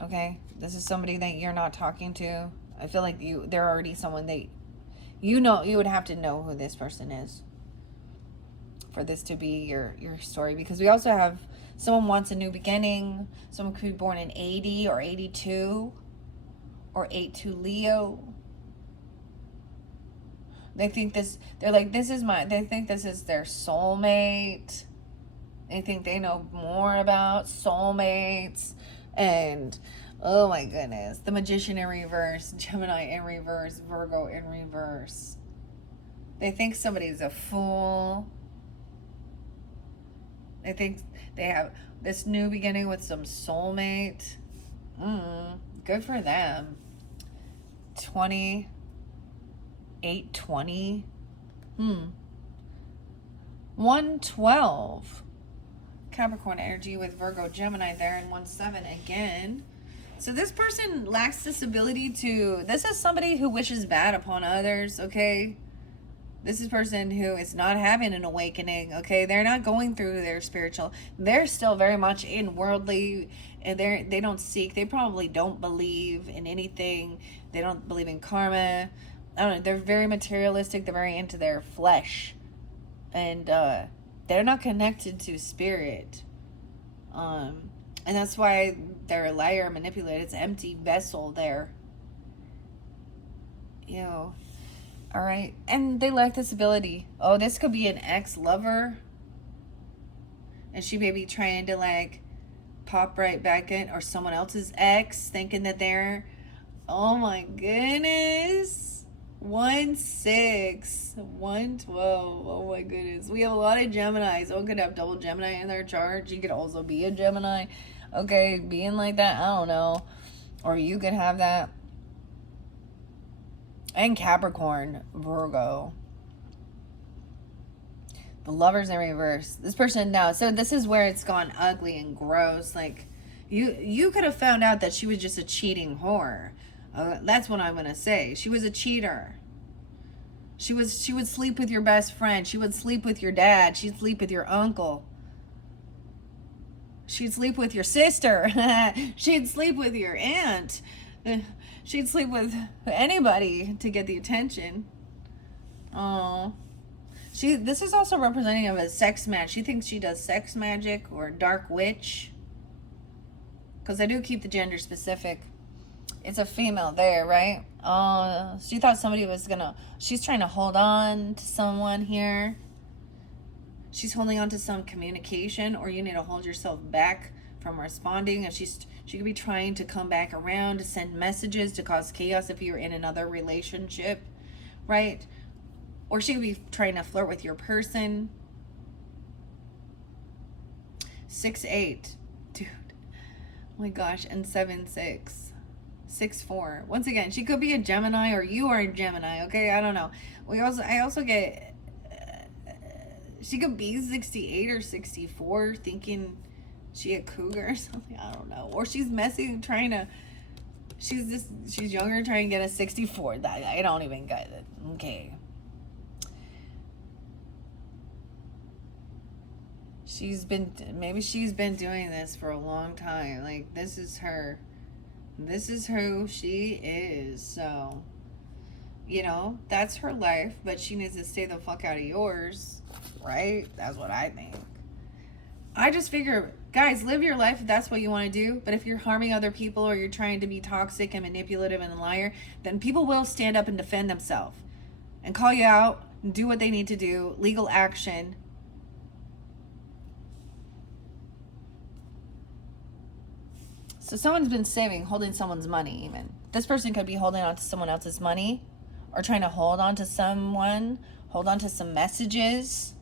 Okay, this is somebody that you're not talking to. I feel like they're already someone that you would have to know who this person is for this to be your story. Because we also have someone wants a new beginning. Someone could be born in 80 or 82 or 82 Leo. They think this, they're like, they think this is their soulmate. They think they know more about soulmates. And oh my goodness, the Magician in reverse, Gemini in reverse, Virgo in reverse. They think somebody's a fool. They think they have this new beginning with some soulmate. Good for them. 820. 112. Capricorn energy with Virgo, Gemini there in 1-7 again. So this person lacks this ability to, this is somebody who wishes bad upon others, okay? This is a person who is not having an awakening, okay? They're not going through their spiritual. They're still very much in worldly, and they don't seek. They probably don't believe in anything. They don't believe in karma. I don't know. They're very materialistic. They're very into their flesh. And they're not connected to spirit. And that's why they're a liar, manipulated. It's an empty vessel there. All right. And they lack this ability. Oh, this could be an ex-lover. And she may be trying to, like, pop right back in. Or someone else's ex, thinking that they're... Oh, my goodness. 1-6. 112. Oh, my goodness. We have a lot of Geminis. Someone could have double Gemini in their chart. She could also be a Gemini. Okay, being like that, I don't know. Or you could have that. And Capricorn, Virgo. The Lovers in reverse. This person now. So this is where it's gone ugly and gross. Like, you could have found out that she was just a cheating whore. That's what I'm going to say. She was a cheater. She would sleep with your best friend. She would sleep with your dad. She'd sleep with your uncle. She'd sleep with your sister. She'd sleep with your aunt. She'd sleep with anybody to get the attention. Oh, this is also representing of a sex match. She thinks she does sex magic or dark witch. Because I do keep the gender specific. It's a female there, right? She thought somebody was she's trying to hold on to someone here. She's holding on to some communication, or you need to hold yourself back from responding. And she could be trying to come back around to send messages to cause chaos if you're in another relationship, right? Or she could be trying to flirt with your person. 6-8, dude. Oh my gosh, and 7-6. 6'4". Once again, she could be a Gemini or you are a Gemini, okay? I don't know. I also get she could be 68 or 64 thinking she a cougar or something. I don't know. Or she's messing trying to she's younger trying to get a 64. That I don't even get it. Okay. Maybe she's been doing this for a long time. Like this is her. This is who she is. So, that's her life, but she needs to stay the fuck out of yours, right? That's what I think. I just figure, guys, live your life if that's what you want to do. But if you're harming other people or you're trying to be toxic and manipulative and a liar, then people will stand up and defend themselves and call you out and do what they need to do, legal action. So someone's been holding someone's money even. This person could be holding on to someone else's money or trying to hold on to hold on to some messages.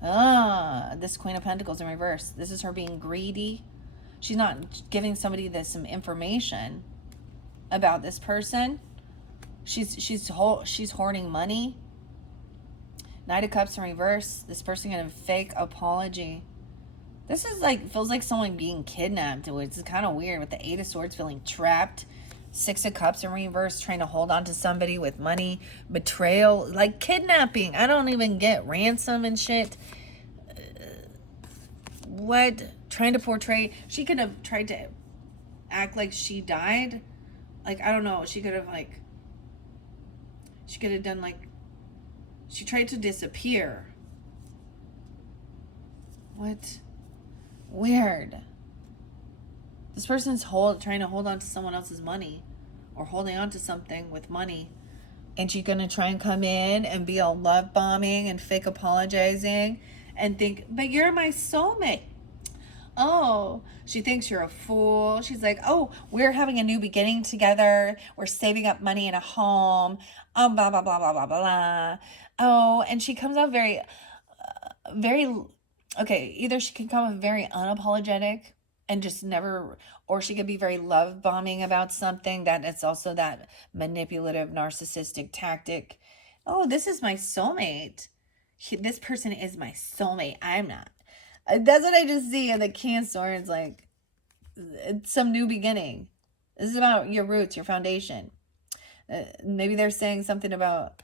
This Queen of Pentacles in reverse. This is her being greedy. She's not giving somebody some information about this person. She's hoarding money. Knight of Cups in reverse. This person gonna fake apology. This is feels like someone being kidnapped, which is kind of weird with the Eight of Swords feeling trapped. Six of Cups in reverse, trying to hold on to somebody with money. Betrayal, like kidnapping. I don't even get ransom and shit. What? Trying to portray. She could have tried to act like she died. Like, I don't know. She could have done she tried to disappear. What? Weird. This person's trying to hold on to someone else's money or holding on to something with money. And she's going to try and come in and be all love bombing and fake apologizing and think, but you're my soulmate. Oh, she thinks you're a fool. She's like, oh, we're having a new beginning together. We're saving up money in a home. Blah, blah, blah, blah, blah, blah. Oh, and she comes out very, okay, either she can come off very unapologetic and just never, or she could be very love bombing about something that it's also that manipulative, narcissistic tactic. Oh, this is my soulmate. This person is my soulmate. I'm not. That's what I just see in the Cancer. It's like, it's some new beginning. This is about your roots, your foundation. Maybe they're saying something about,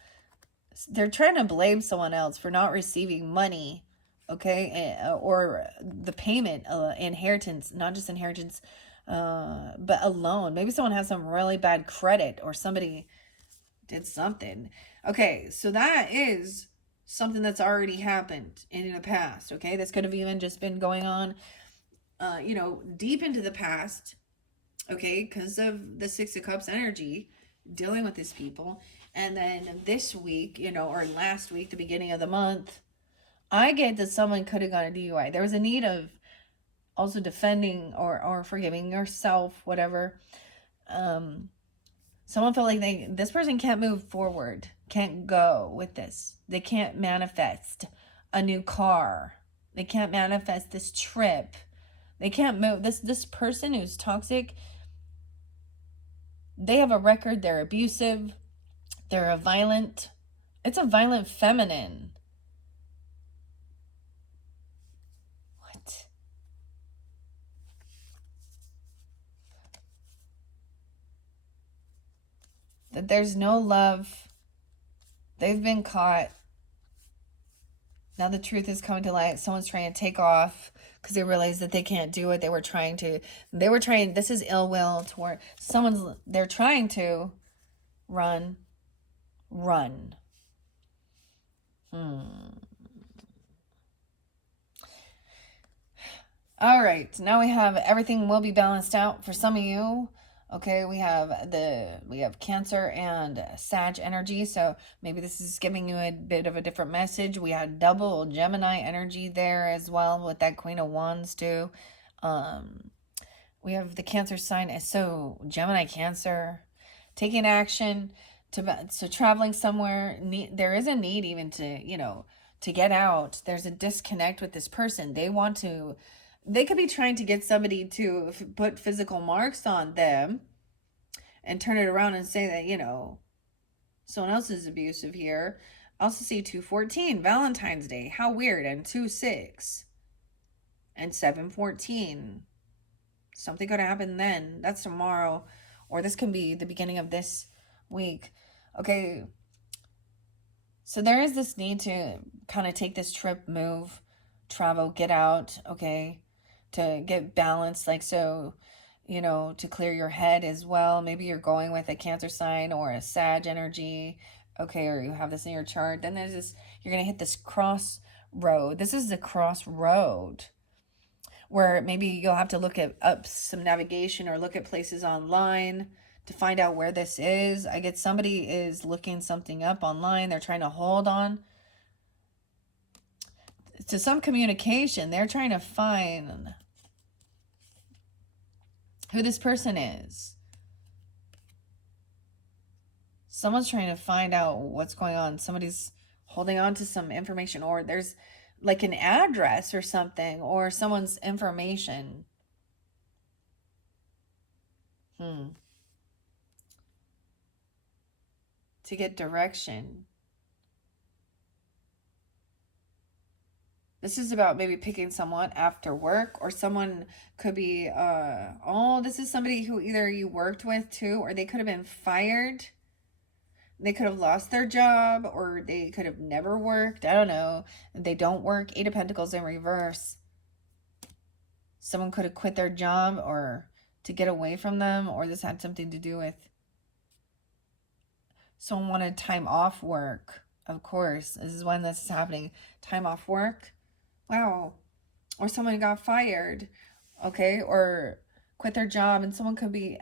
they're trying to blame someone else for not receiving money, okay, or the payment, inheritance, not just inheritance, but a loan. Maybe someone has some really bad credit or somebody did something. Okay, so that is something that's already happened in the past, okay? This could have even just been going on, deep into the past, okay, because of the Six of Cups energy, dealing with these people. And then this week, or last week, the beginning of the month, I get that someone could have gotten a DUI. There was a need of also defending or forgiving yourself, whatever. Someone felt like this person can't move forward, can't go with this. They can't manifest a new car. They can't manifest this trip. They can't move. This person who's toxic, they have a record. They're abusive. They're it's a violent feminine. What? That there's no love. They've been caught. Now the truth is coming to light. Someone's trying to take off because they realize that they can't do it. They were trying, this is ill will toward they're trying to run. All right, now we have everything will be balanced out for some of you. Okay, we have Cancer and Sag energy, so maybe this is giving you a bit of a different message. We had double Gemini energy there as well with that Queen of Wands too. We have the Cancer sign, so Gemini Cancer, taking action, so traveling somewhere. There is a need even to get out. There's a disconnect with this person. They could be trying to get somebody to put physical marks on them. and turn it around and say that, someone else is abusive here. I also see 214, Valentine's Day. How weird. And 26 and 714. Something could happen then. That's tomorrow. Or this can be the beginning of this week. Okay. So there is this need to kind of take this trip, move, travel, get out, okay, to get balanced. Like, so, to clear your head as well. Maybe you're going with a Cancer sign or a Sag energy, okay, or you have this in your chart. Then there's this, you're going to hit this crossroad. This is the crossroad where maybe you'll have to look up some navigation or look at places online to find out where this is. I get somebody is looking something up online. They're trying to hold on to some communication. They're trying to find who this person is. Someone's trying to find out what's going on. Somebody's holding on to some information, or there's like an address or something, or someone's information. To get direction. This is about maybe picking someone after work, or someone could be, this is somebody who either you worked with too, or they could have been fired. They could have lost their job, or they could have never worked. I don't know. They don't work. 8 of Pentacles in reverse. Someone could have quit their job or to get away from them, or this had something to do with someone wanted time off work. Of course, this is when this is happening. Time off work. Wow. Or someone got fired, okay, or quit their job, and someone could be,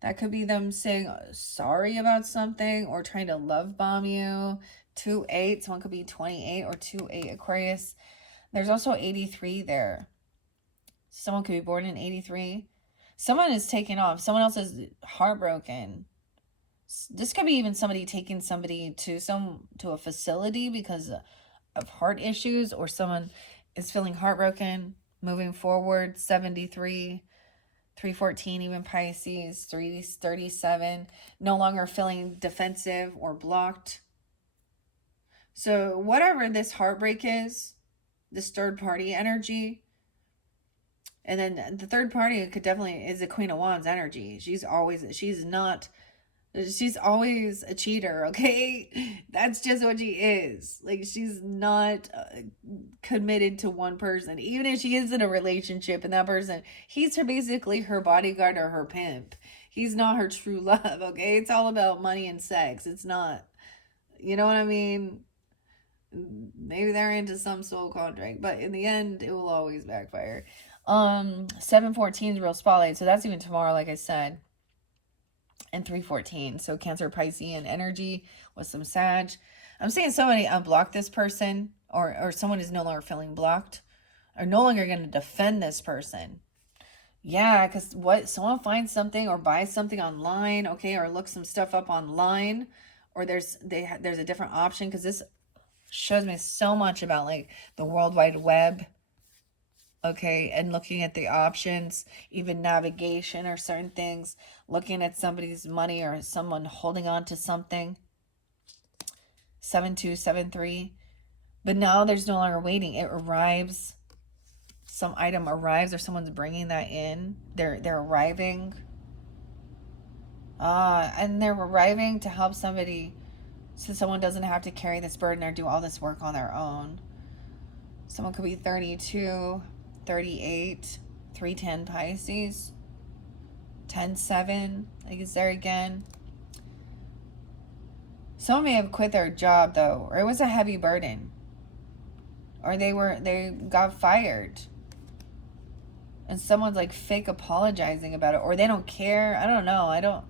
that could be them saying sorry about something or trying to love bomb you. 2-8, someone could be 28 or 2-8 Aquarius. There's also 83 there. Someone could be born in 83. Someone is taking off. Someone else is heartbroken. This could be even somebody taking somebody to a facility because of heart issues, or someone is feeling heartbroken, moving forward. 73, 314, even Pisces, 337, no longer feeling defensive or blocked. So whatever this heartbreak is, this third party energy, and then the third party could definitely is the Queen of Wands energy. She's always a cheater, okay? That's just what she is. Like, she's not committed to one person. Even if she is in a relationship and that person, he's basically her bodyguard or her pimp. He's not her true love, okay? It's all about money and sex. It's not, you know what I mean? Maybe they're into some soul contract, but in the end, it will always backfire. 714 is real spotlight, so that's even tomorrow, like I said. And 314, so Cancer, Piscean energy with some Sag. I'm seeing somebody unblock this person, or someone is no longer feeling blocked, or no longer going to defend this person. Yeah, because someone finds something or buys something online, okay, or looks some stuff up online, or there's a different option, because this shows me so much about like the World Wide Web, okay, and looking at the options, even navigation or certain things, looking at somebody's money or someone holding on to something. 7273. But now there's no longer waiting. It arrives. Some item arrives, or someone's bringing that in. They're arriving. And they're arriving to help somebody, so someone doesn't have to carry this burden or do all this work on their own. Someone could be 32, 38, 310 Pisces, 10-7, like it's there again. Someone may have quit their job though, or it was a heavy burden, or they got fired, and someone's like fake apologizing about it, or they don't care. I don't know.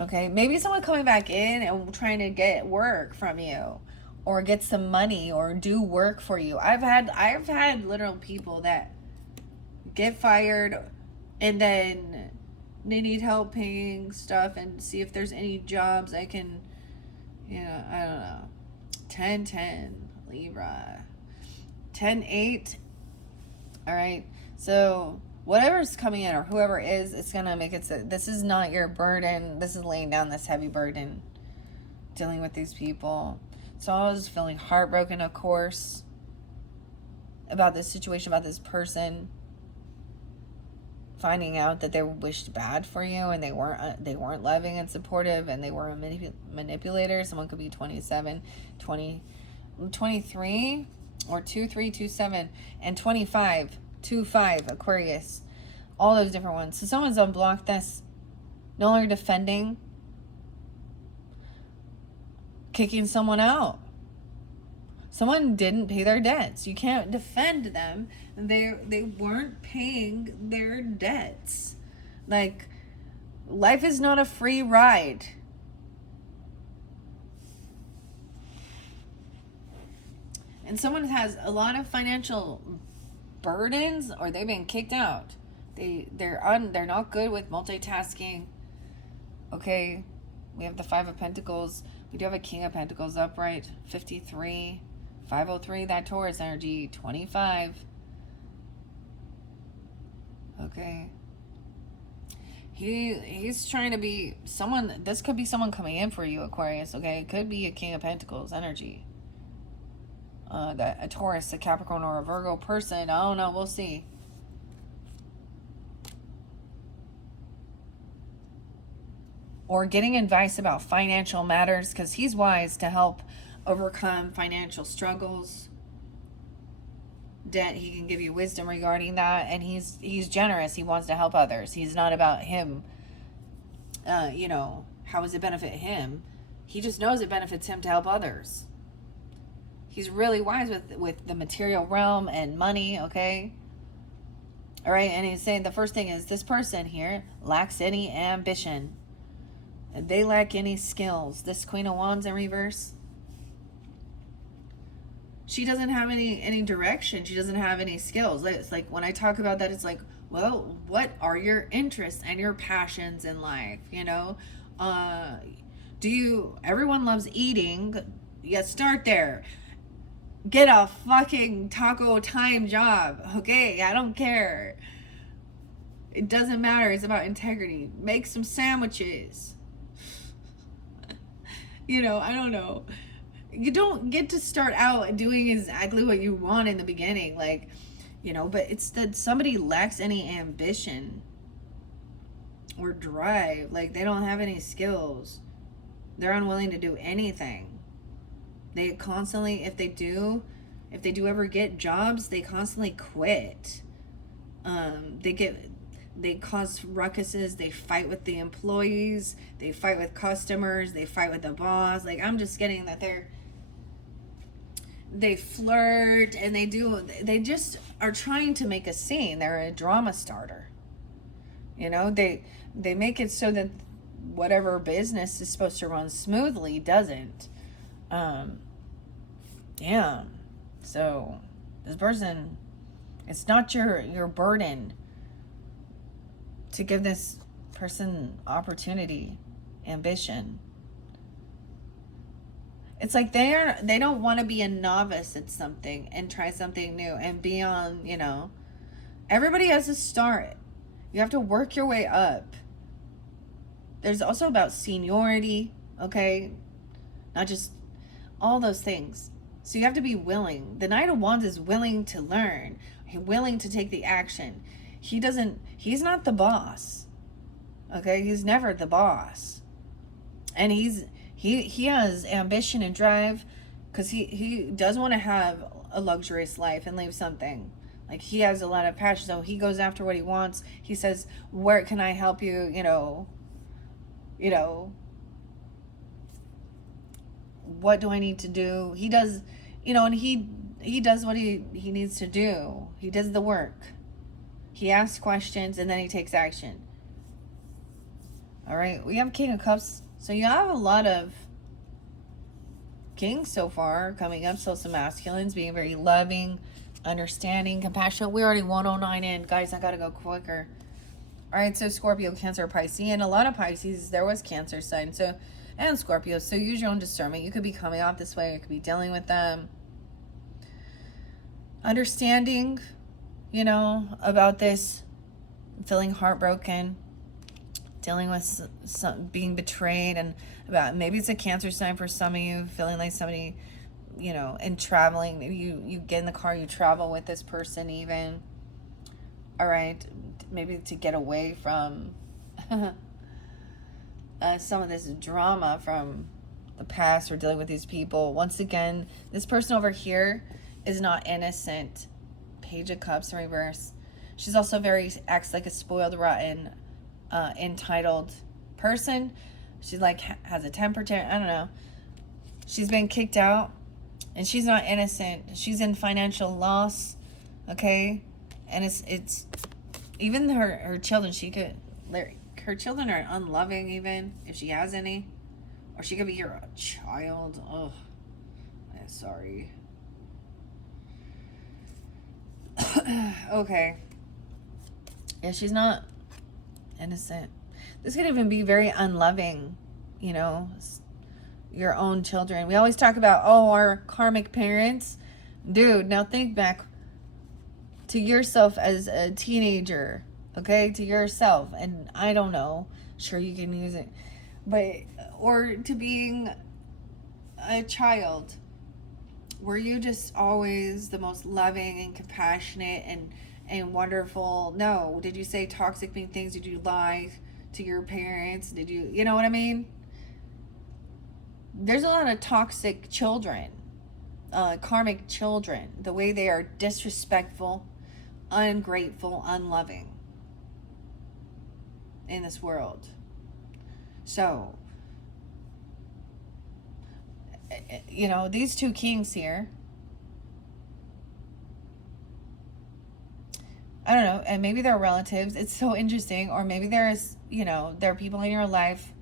Okay, maybe someone coming back in and trying to get work from you, or get some money, or do work for you. I've had literal people that get fired, and then they need help paying stuff and see if there's any jobs I can, I don't know. 10-10 Libra, 10-8. All right, so whatever's coming in or whoever is, it's going to make it so this is not your burden. This is laying down this heavy burden dealing with these people. So I was feeling heartbroken, of course, about this situation, about this person, finding out that they wished bad for you and they weren't loving and supportive, and they were a manipulator. Someone could be 27, 20, 23, or 2327, and 25, 25, Aquarius. All those different ones. So someone's unblocked this, no longer defending, kicking someone out. Someone didn't pay their debts. You can't defend them. They weren't paying their debts. Like, life is not a free ride. And someone has a lot of financial burdens, or they've been kicked out. They're not good with multitasking. Okay, we have the Five of Pentacles. We do have a King of Pentacles upright. 53, 503. That Taurus energy. 25. Okay. He's trying to be someone. This could be someone coming in for you, Aquarius. Okay, it could be a King of Pentacles energy. A Taurus, a Capricorn, or a Virgo person. I don't know. We'll see. Or getting advice about financial matters, because he's wise to help overcome financial struggles. Debt, he can give you wisdom regarding that, and he's generous. He wants to help others. He's not about him. How does it benefit him? He just knows it benefits him to help others. He's really wise with the material realm and money, okay? All right, and he's saying the first thing is this person here lacks any ambition. They lack any skills. This Queen of Wands in reverse. She doesn't have any direction. She doesn't have any skills. It's like when I talk about that, it's like, well, what are your interests and your passions in life? Everyone loves eating. Yeah, start there. Get a fucking taco time job. Okay, I don't care. It doesn't matter. It's about integrity. Make some sandwiches. I don't know. You don't get to start out doing exactly what you want in the beginning, but it's that somebody lacks any ambition or drive. Like, they don't have any skills. They're unwilling to do anything. They constantly, if they do ever get jobs, they constantly quit. They cause ruckuses. They fight with the employees. They fight with customers. They fight with the boss. Like, I'm just getting that they flirt, and they just are trying to make a scene. They're a drama starter. They make it so that whatever business is supposed to run smoothly doesn't. So this person, it's not your burden to give this person opportunity, ambition. It's like they don't want to be a novice at something and try something new and be on, everybody has to start. You have to work your way up. There's also about seniority, okay? Not just all those things. So you have to be willing. The Knight of Wands is willing to learn, willing to take the action. He's not the boss. Okay? He's never the boss. And he has ambition and drive, because he does want to have a luxurious life and leave something. Like, he has a lot of passion, so he goes after what he wants. He says, where can I help you, what do I need to do? He does, and he does what he needs to do. He does the work. He asks questions, and then he takes action. All right, we have King of Cups. So you have a lot of kings so far coming up. So some masculines being very loving, understanding, compassionate. We're already 109 in. Guys, I got to go quicker. All right, so Scorpio, Cancer, Pisces. And a lot of Pisces, there was Cancer sign. And Scorpio. So use your own discernment. You could be coming off this way. You could be dealing with them. Understanding, about this feeling heartbroken, dealing with being betrayed, and about maybe it's a Cancer sign for some of you, feeling like somebody, you know, and traveling. Maybe you get in the car, you travel with this person even. All right, maybe to get away from some of this drama from the past, or dealing with these people. Once again, this person over here is not innocent. Page of Cups in reverse. She's also acts like a spoiled, rotten, entitled person. She's like, has a temper tantrum. I don't know. She's been kicked out, and she's not innocent. She's in financial loss, okay? And it's even her children. Her children are unloving, even if she has any, or she could be your child. Oh, I'm sorry. Okay. Yeah, she's not innocent. This could even be very unloving, you know, your own children. We always talk about, oh, our karmic parents. Dude, now think back to yourself as a teenager, okay? To yourself. And I don't know. Sure, you can use it. But, or to being a child. Were you just always the most loving and compassionate and wonderful? No. Did you say toxic, mean things? Did you lie to your parents? Did you know what I mean? There's a lot of toxic children, karmic children, the way they are disrespectful, ungrateful, unloving in this world. So, you know, these two kings here, I don't know, and maybe they're relatives. It's so interesting. Or maybe there's, you know, there are people in your life,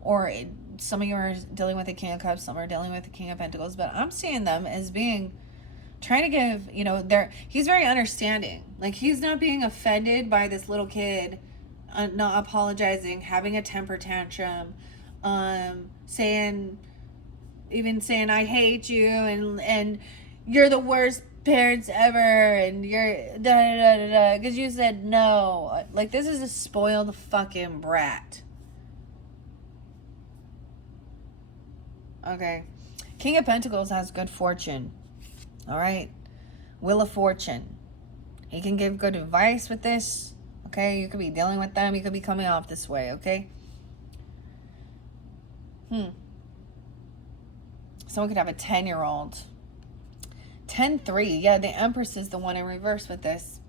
or some of you are dealing with the King of Cups, some are dealing with the King of Pentacles, but I'm seeing them as being, trying to give, you know, he's very understanding. Like, he's not being offended by this little kid, not apologizing, having a temper tantrum, saying, I hate you, and you're the worst parents ever, and you're da da da da da, because you said no. Like, this is a spoiled fucking brat. Okay. King of Pentacles has good fortune. All right. Wheel of Fortune. He can give good advice with this. Okay. You could be dealing with them. You could be coming off this way. Okay. Someone could have a 10-year-old. 10-3. Yeah, the Empress is the one in reverse with this.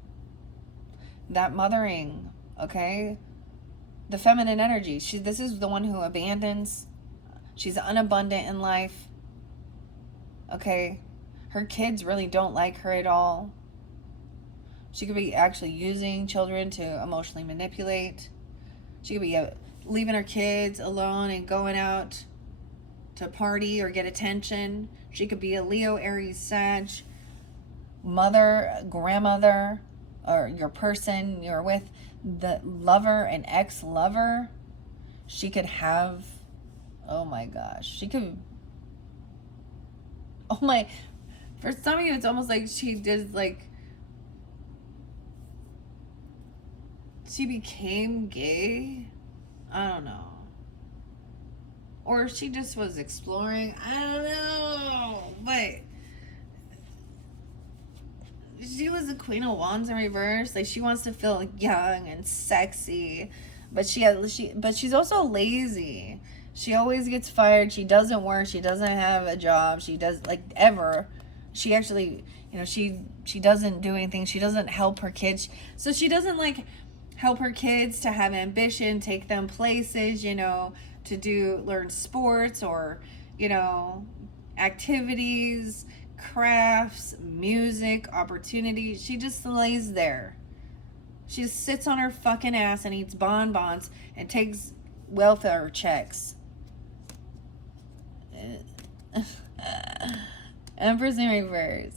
That mothering. Okay. The feminine energy. This is the one who abandons. She's unabundant in life. Okay. Her kids really don't like her at all. She could be actually using children to emotionally manipulate. She could be leaving her kids alone and going out to party or get attention. She could be a Leo, Aries, Sag, mother, grandmother, or your person you're with, the lover, an ex-lover. She could have, oh my gosh, she could, oh my, for some of you, it's almost like she did, like, she became gay. I don't know. Or she just was exploring. I don't know. But she was the Queen of Wands in reverse. Like, she wants to feel young and sexy. But she's also lazy. She always gets fired. She doesn't work. She doesn't have a job. She does, like, ever. She actually, you know, she doesn't do anything. She doesn't help her kids. So she doesn't, like, help her kids to have ambition, take them places, you know, to learn sports or, you know, activities, crafts, music, opportunities. She just lays there. She just sits on her fucking ass and eats bonbons and takes welfare checks. Empress in reverse.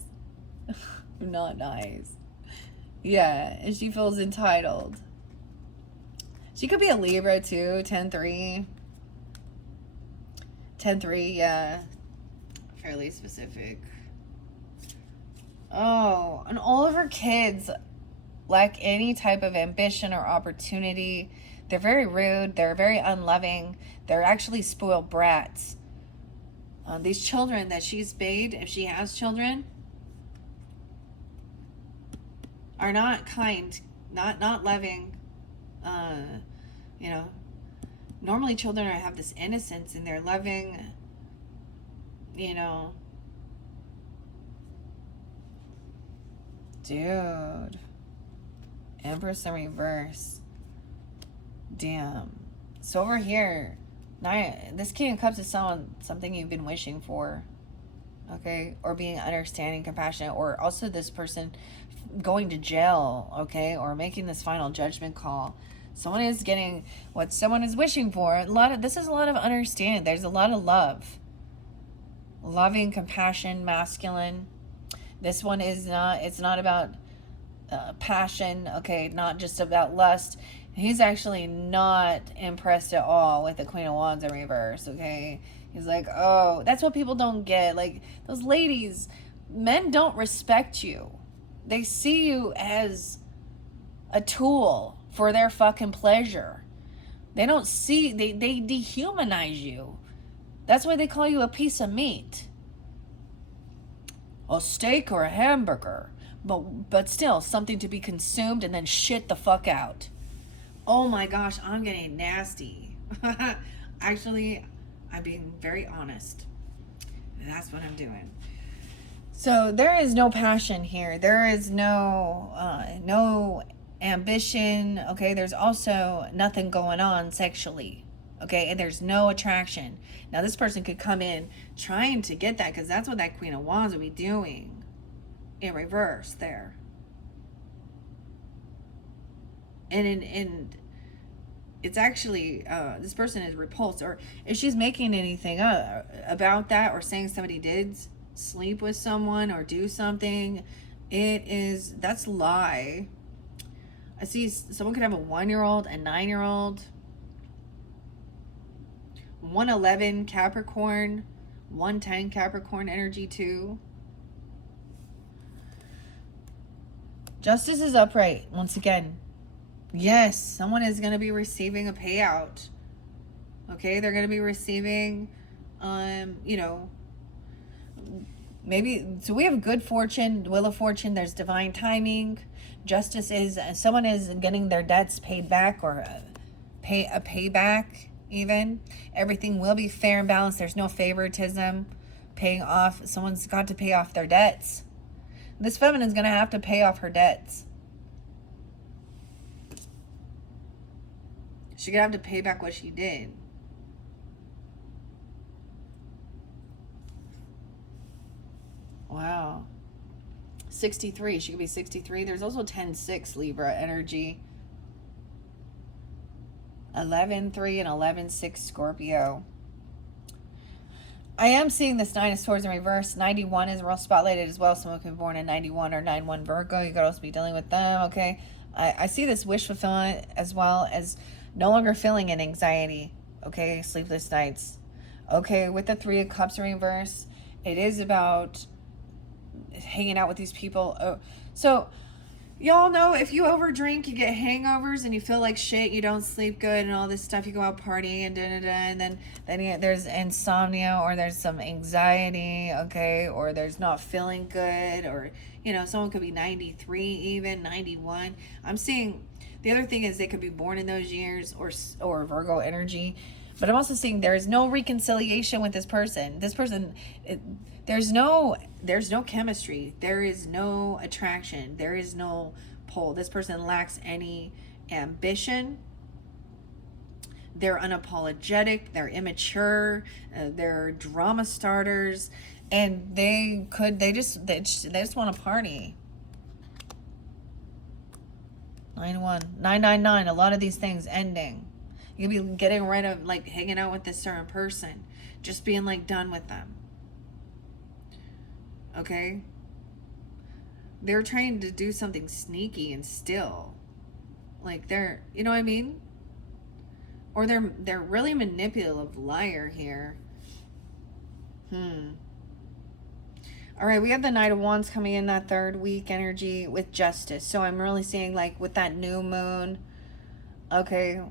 Not nice. Yeah, and she feels entitled. She could be a Libra too, 10-3. 10-3, yeah. Fairly specific. Oh, and all of her kids lack any type of ambition or opportunity. They're very rude. They're very unloving. They're actually spoiled brats. These children that she's made, if she has children, are not kind, not loving. You know, normally children have this innocence and they're loving. You know, dude, Empress in reverse. Damn. So over here, this King of Cups is something you've been wishing for, okay? Or being understanding, compassionate, or also this person going to jail, okay? Or making this final judgment call. Someone is getting what someone is wishing for. This is a lot of understanding. There's a lot of love. Loving, compassion, masculine. This one is not, it's not about passion, okay? Not just about lust. He's actually not impressed at all with the Queen of Wands in reverse, okay? He's like, oh, that's what people don't get. Like, those ladies, men don't respect you. They see you as a tool for their fucking pleasure. They don't see, they dehumanize you. That's why they call you a piece of meat. A steak or a hamburger. But still, something to be consumed and then shit the fuck out. Oh my gosh, I'm getting nasty. Actually, I'm being very honest. That's what I'm doing. So there is no passion here. There is no ambition. Okay, there's also nothing going on sexually. Okay, and there's no attraction. Now this person could come in trying to get that, because that's what that Queen of Wands would be doing in reverse there. And it's actually, this person is repulsed, or if she's making anything up about that, or saying somebody did sleep with someone or do something, that's lie. I see someone could have a 1-year-old, a 9-year-old, 111 Capricorn, 110 Capricorn energy too. Justice is upright once again. Yes, someone is going to be receiving a payout. Okay, they're going to be receiving, maybe, so we have good fortune, wheel of fortune, there's divine timing. Justice is, someone is getting their debts paid back, or pay a payback even. Everything will be fair and balanced. There's no favoritism. Paying off, someone's got to pay off their debts. This feminine is going to have to pay off her debts. She's going to have to pay back what she did. Wow. 63. She could be 63. There's also 10-6 Libra energy. 11-3 and 11-6 Scorpio. I am seeing this 9 of Swords in reverse. 91 is real spotlighted as well. Someone could be born in 91 or 9-1 Virgo. You could also be dealing with them, okay? I see this wish fulfillment as well as no longer feeling an anxiety, okay? Sleepless nights. Okay, with the 3 of Cups in reverse, it is about hanging out with these people. Oh, so y'all know if you overdrink, you get hangovers and you feel like shit, you don't sleep good and all this stuff, you go out partying and and then there's insomnia, or there's some anxiety, okay, or there's not feeling good, or someone could be 93, even 91. I'm seeing the other thing is they could be born in those years, or Virgo energy. But I'm also seeing there is no reconciliation with this person. This person, there's no chemistry. There is no attraction. There is no pull. This person lacks any ambition. They're unapologetic. They're immature. They're drama starters, and they just want to party. 9-1, 999. A lot of these things ending. You'll be getting rid of, like, hanging out with this certain person. Just being, like, done with them. Okay? They're trying to do something sneaky and still. Like, they're, you know what I mean? Or they're really manipulative liar here. All right, we have the Knight of Wands coming in that third week energy with justice. So I'm really seeing like with that new moon, okay,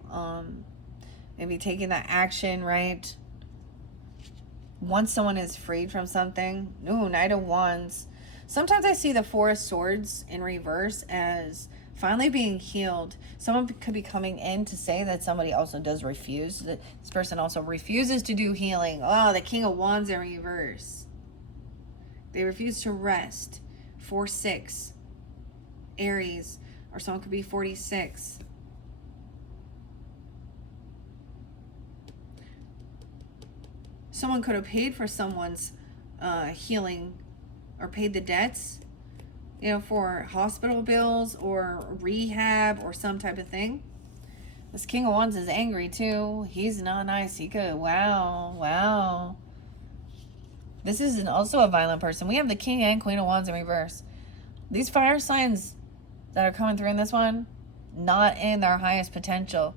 maybe taking that action, right? Once someone is freed from something. Ooh, Knight of Wands. Sometimes I see the Four of Swords in reverse as finally being healed. Someone could be coming in to say that somebody also does refuse. That this person also refuses to do healing. Oh, the King of Wands in reverse. They refuse to rest. 4-6. Aries. Or someone could be 46. Someone could have paid for someone's healing or paid the debts, you know, for hospital bills or rehab or some type of thing. This King of Wands is angry too. He's not nice. He could, wow. This is also a violent person. We have the King and Queen of Wands in reverse. These fire signs that are coming through in this one, not in their highest potential.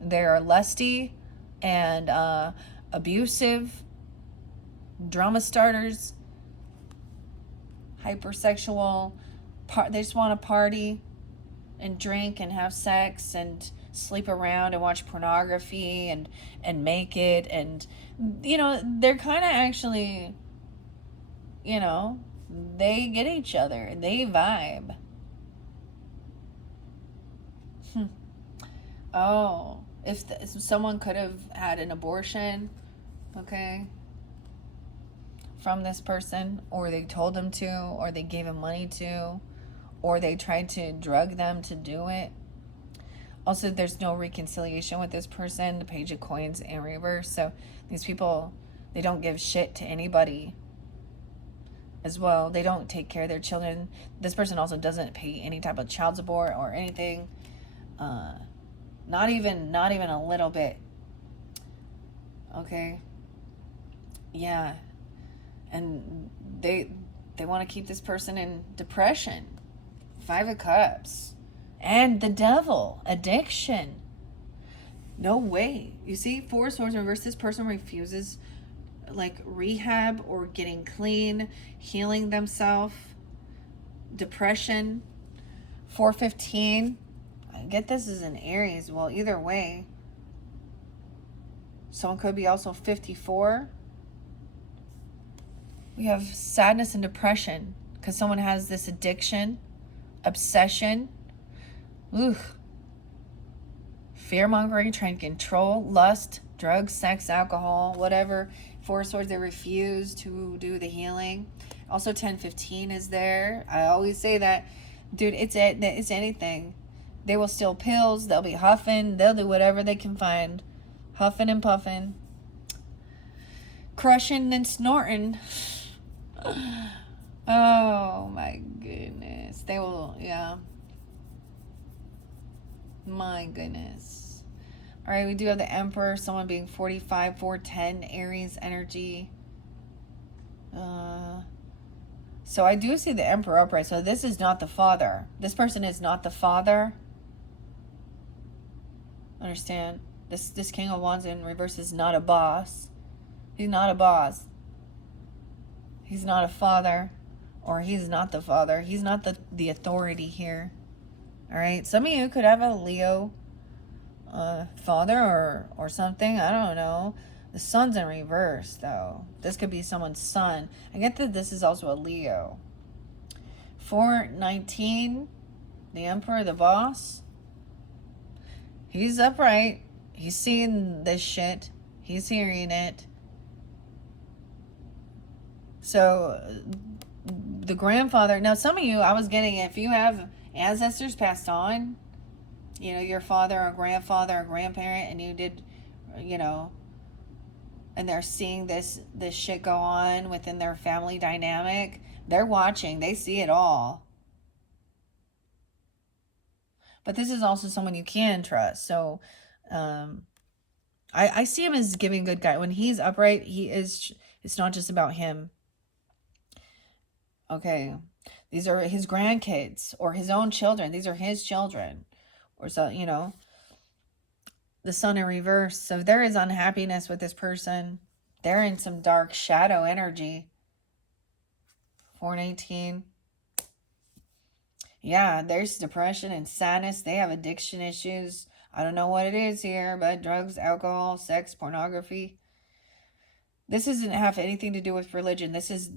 They are lusty and abusive, drama starters, hypersexual. They just want to party and drink and have sex and sleep around and watch pornography and make it. And, you know, they're kind of actually, you know, they get each other. They vibe. Oh, if someone could have had an abortion, okay, from this person, or they told them to, or they gave him money to, or they tried to drug them to do it. Also, there's no reconciliation with this person, the Page of Coins in reverse. So these people, they don't give shit to anybody as well. They don't take care of their children. This person also doesn't pay any type of child support or anything. Not even a little bit. Okay. Yeah. And they want to keep this person in depression. 5 of Cups. And the Devil. Addiction. No way. You see, 4 of Swords in reverse. This person refuses like rehab or getting clean, healing themselves. Depression. 415. I get this is an Aries. Well, either way. Someone could be also 54. We have sadness and depression because someone has this addiction, obsession, fear-mongering, trying to control, lust, drugs, sex, alcohol, whatever. 4 of Swords, they refuse to do the healing. Also, 1015 is there. I always say that, dude, it's anything. They will steal pills. They'll be huffing. They'll do whatever they can find. Huffing and puffing. Crushing and snorting. Oh my goodness. They will, yeah. My goodness. All right, we do have the Emperor, someone being 45, 410, Aries energy. So I do see the Emperor upright. So this is not the father. This person is not the father. Understand? This King of Wands in reverse is not a boss. He's not a boss. He's not a father. Or he's not the father. He's not the authority here. All right? Some of you could have a Leo father or something. I don't know. The sun's in reverse, though. This could be someone's son. I get that this is also a Leo. 419, the Emperor, the boss. He's upright. He's seeing this shit. He's hearing it. So, the grandfather. Now, some of you, I was getting, if you have ancestors passed on, you know, your father or grandfather or grandparent, and you did, you know, and they're seeing this shit go on within their family dynamic, they're watching. They see it all. But this is also someone you can trust. So, I see him as giving good guy. When he's upright, it's not just about him. Okay. These are his grandkids or his own children. These are his children. Or so, you know, the sun in reverse. So there is unhappiness with this person. They're in some dark shadow energy. 419. Yeah, there's depression and sadness. They have addiction issues. I don't know what it is here, but drugs, alcohol, sex, pornography. This doesn't have anything to do with religion. This is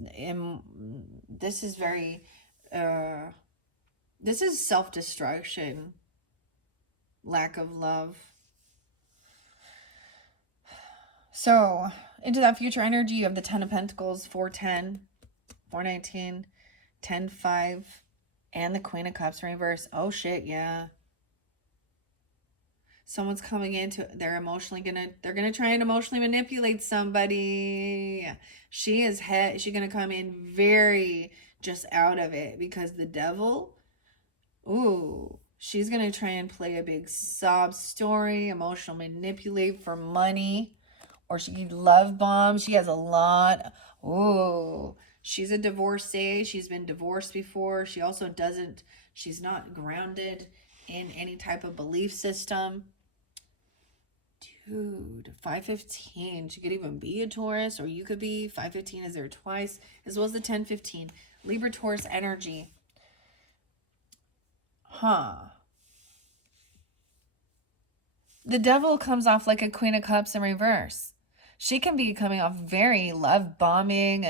very this is self-destruction, lack of love. So, into that future energy of the 10 of Pentacles, 410, 419, 10-5, and the Queen of Cups reverse. Oh shit, yeah. Someone's coming into, they're gonna try and emotionally manipulate somebody. She's gonna come in very just out of it, because the devil, ooh, she's gonna try and play a big sob story, emotional manipulate for money, or she could love bomb. She has a lot. Ooh, she's a divorcee. She's been divorced before. She also she's not grounded in any type of belief system. Dude, 515. She could even be a Taurus, or you could be. 515 is there twice, as well as the 1015. Libra, Taurus energy. Huh. The devil comes off like a Queen of Cups in reverse. She can be coming off very love bombing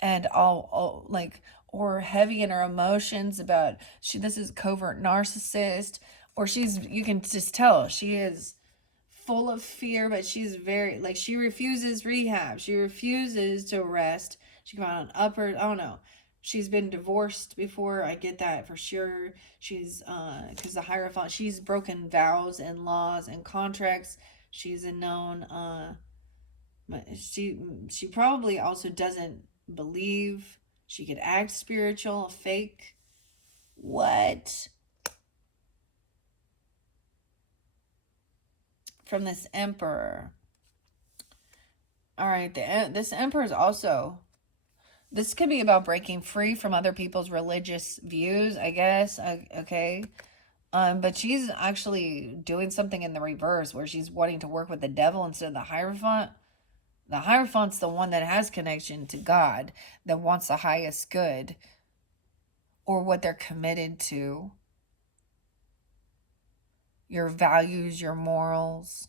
and all like, or heavy in her emotions about this is covert narcissist, or you can just tell she is full of fear, but she's very, like, she refuses rehab. She refuses to rest. She come out on upper, I don't know. She's been divorced before. I get that for sure. She's, because the Hierophant, she's broken vows and laws and contracts. She's a known, she probably also doesn't believe. She could act spiritual, fake. What? From this Emperor. All right, this Emperor is also, this could be about breaking free from other people's religious views, I guess. Okay. But she's actually doing something in the reverse, where she's wanting to work with the devil instead of the Hierophant. The Hierophant's the one that has connection to God, that wants the highest good, or what they're committed to. Your values, your morals.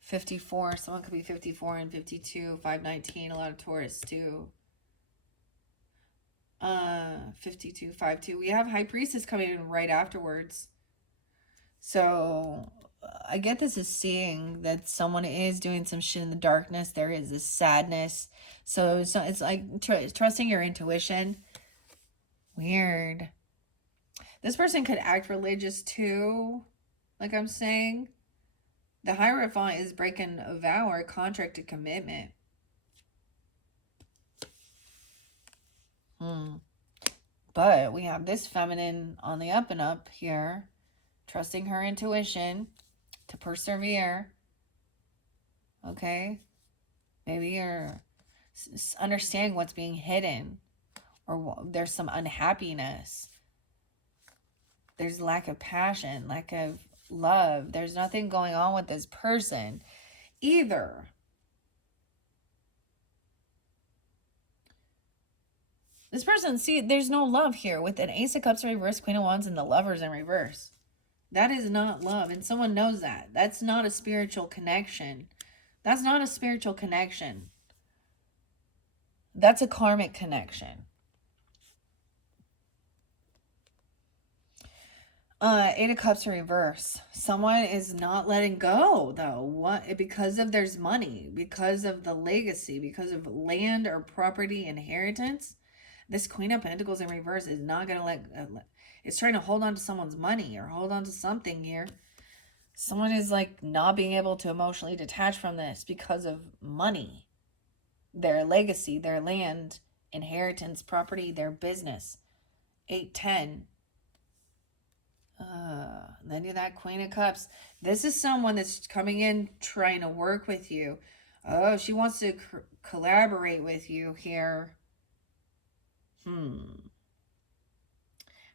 54, someone could be 54 and 52, 519, a lot of Taurus too. 52, 52. We have High Priestess coming in right afterwards. So I get this as seeing that someone is doing some shit in the darkness. There is this sadness. So it's like trusting your intuition. Weird. This person could act religious too, like I'm saying. The Hierophant is breaking a vow or a contract, a commitment. But we have this feminine on the up and up here, trusting her intuition to persevere. Okay? Maybe you're understanding what's being hidden, or there's some unhappiness. There's lack of passion, lack of love. There's nothing going on with this person either. This person, see, there's no love here with an Ace of Cups in reverse, Queen of Wands, and the Lovers in reverse. That is not love, and someone knows that. That's not a spiritual connection. That's not a spiritual connection. That's a karmic connection. 8 of Cups in reverse. Someone is not letting go, though. What? Because of there's money, because of the legacy, because of land or property inheritance. This Queen of Pentacles in reverse is not going to it's trying to hold on to someone's money or hold on to something here. Someone is like not being able to emotionally detach from this because of money, their legacy, their land, inheritance, property, their business. 8-10. Then you have that Queen of Cups. This is someone that's coming in trying to work with you. Oh, she wants to collaborate with you here.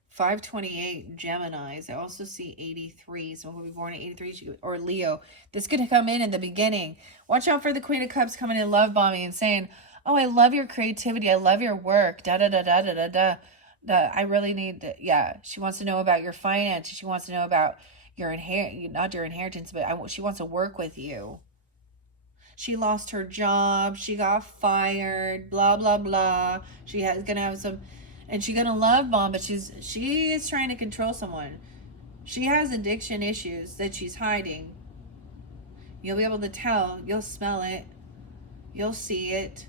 528 Geminis. I also see 83. So who'll be born in 83 or Leo. This could come in the beginning. Watch out for the Queen of Cups coming in love bombing and saying, Oh, I love your creativity. I love your work. Da da da da da da da. I really need to, yeah. She wants to know about your finances. She wants to know about your not your inheritance, but she wants to work with you. She lost her job. She got fired. Blah blah blah. She has gonna have some, and she's gonna love mom, but she is trying to control someone. She has addiction issues that she's hiding. You'll be able to tell. You'll smell it. You'll see it.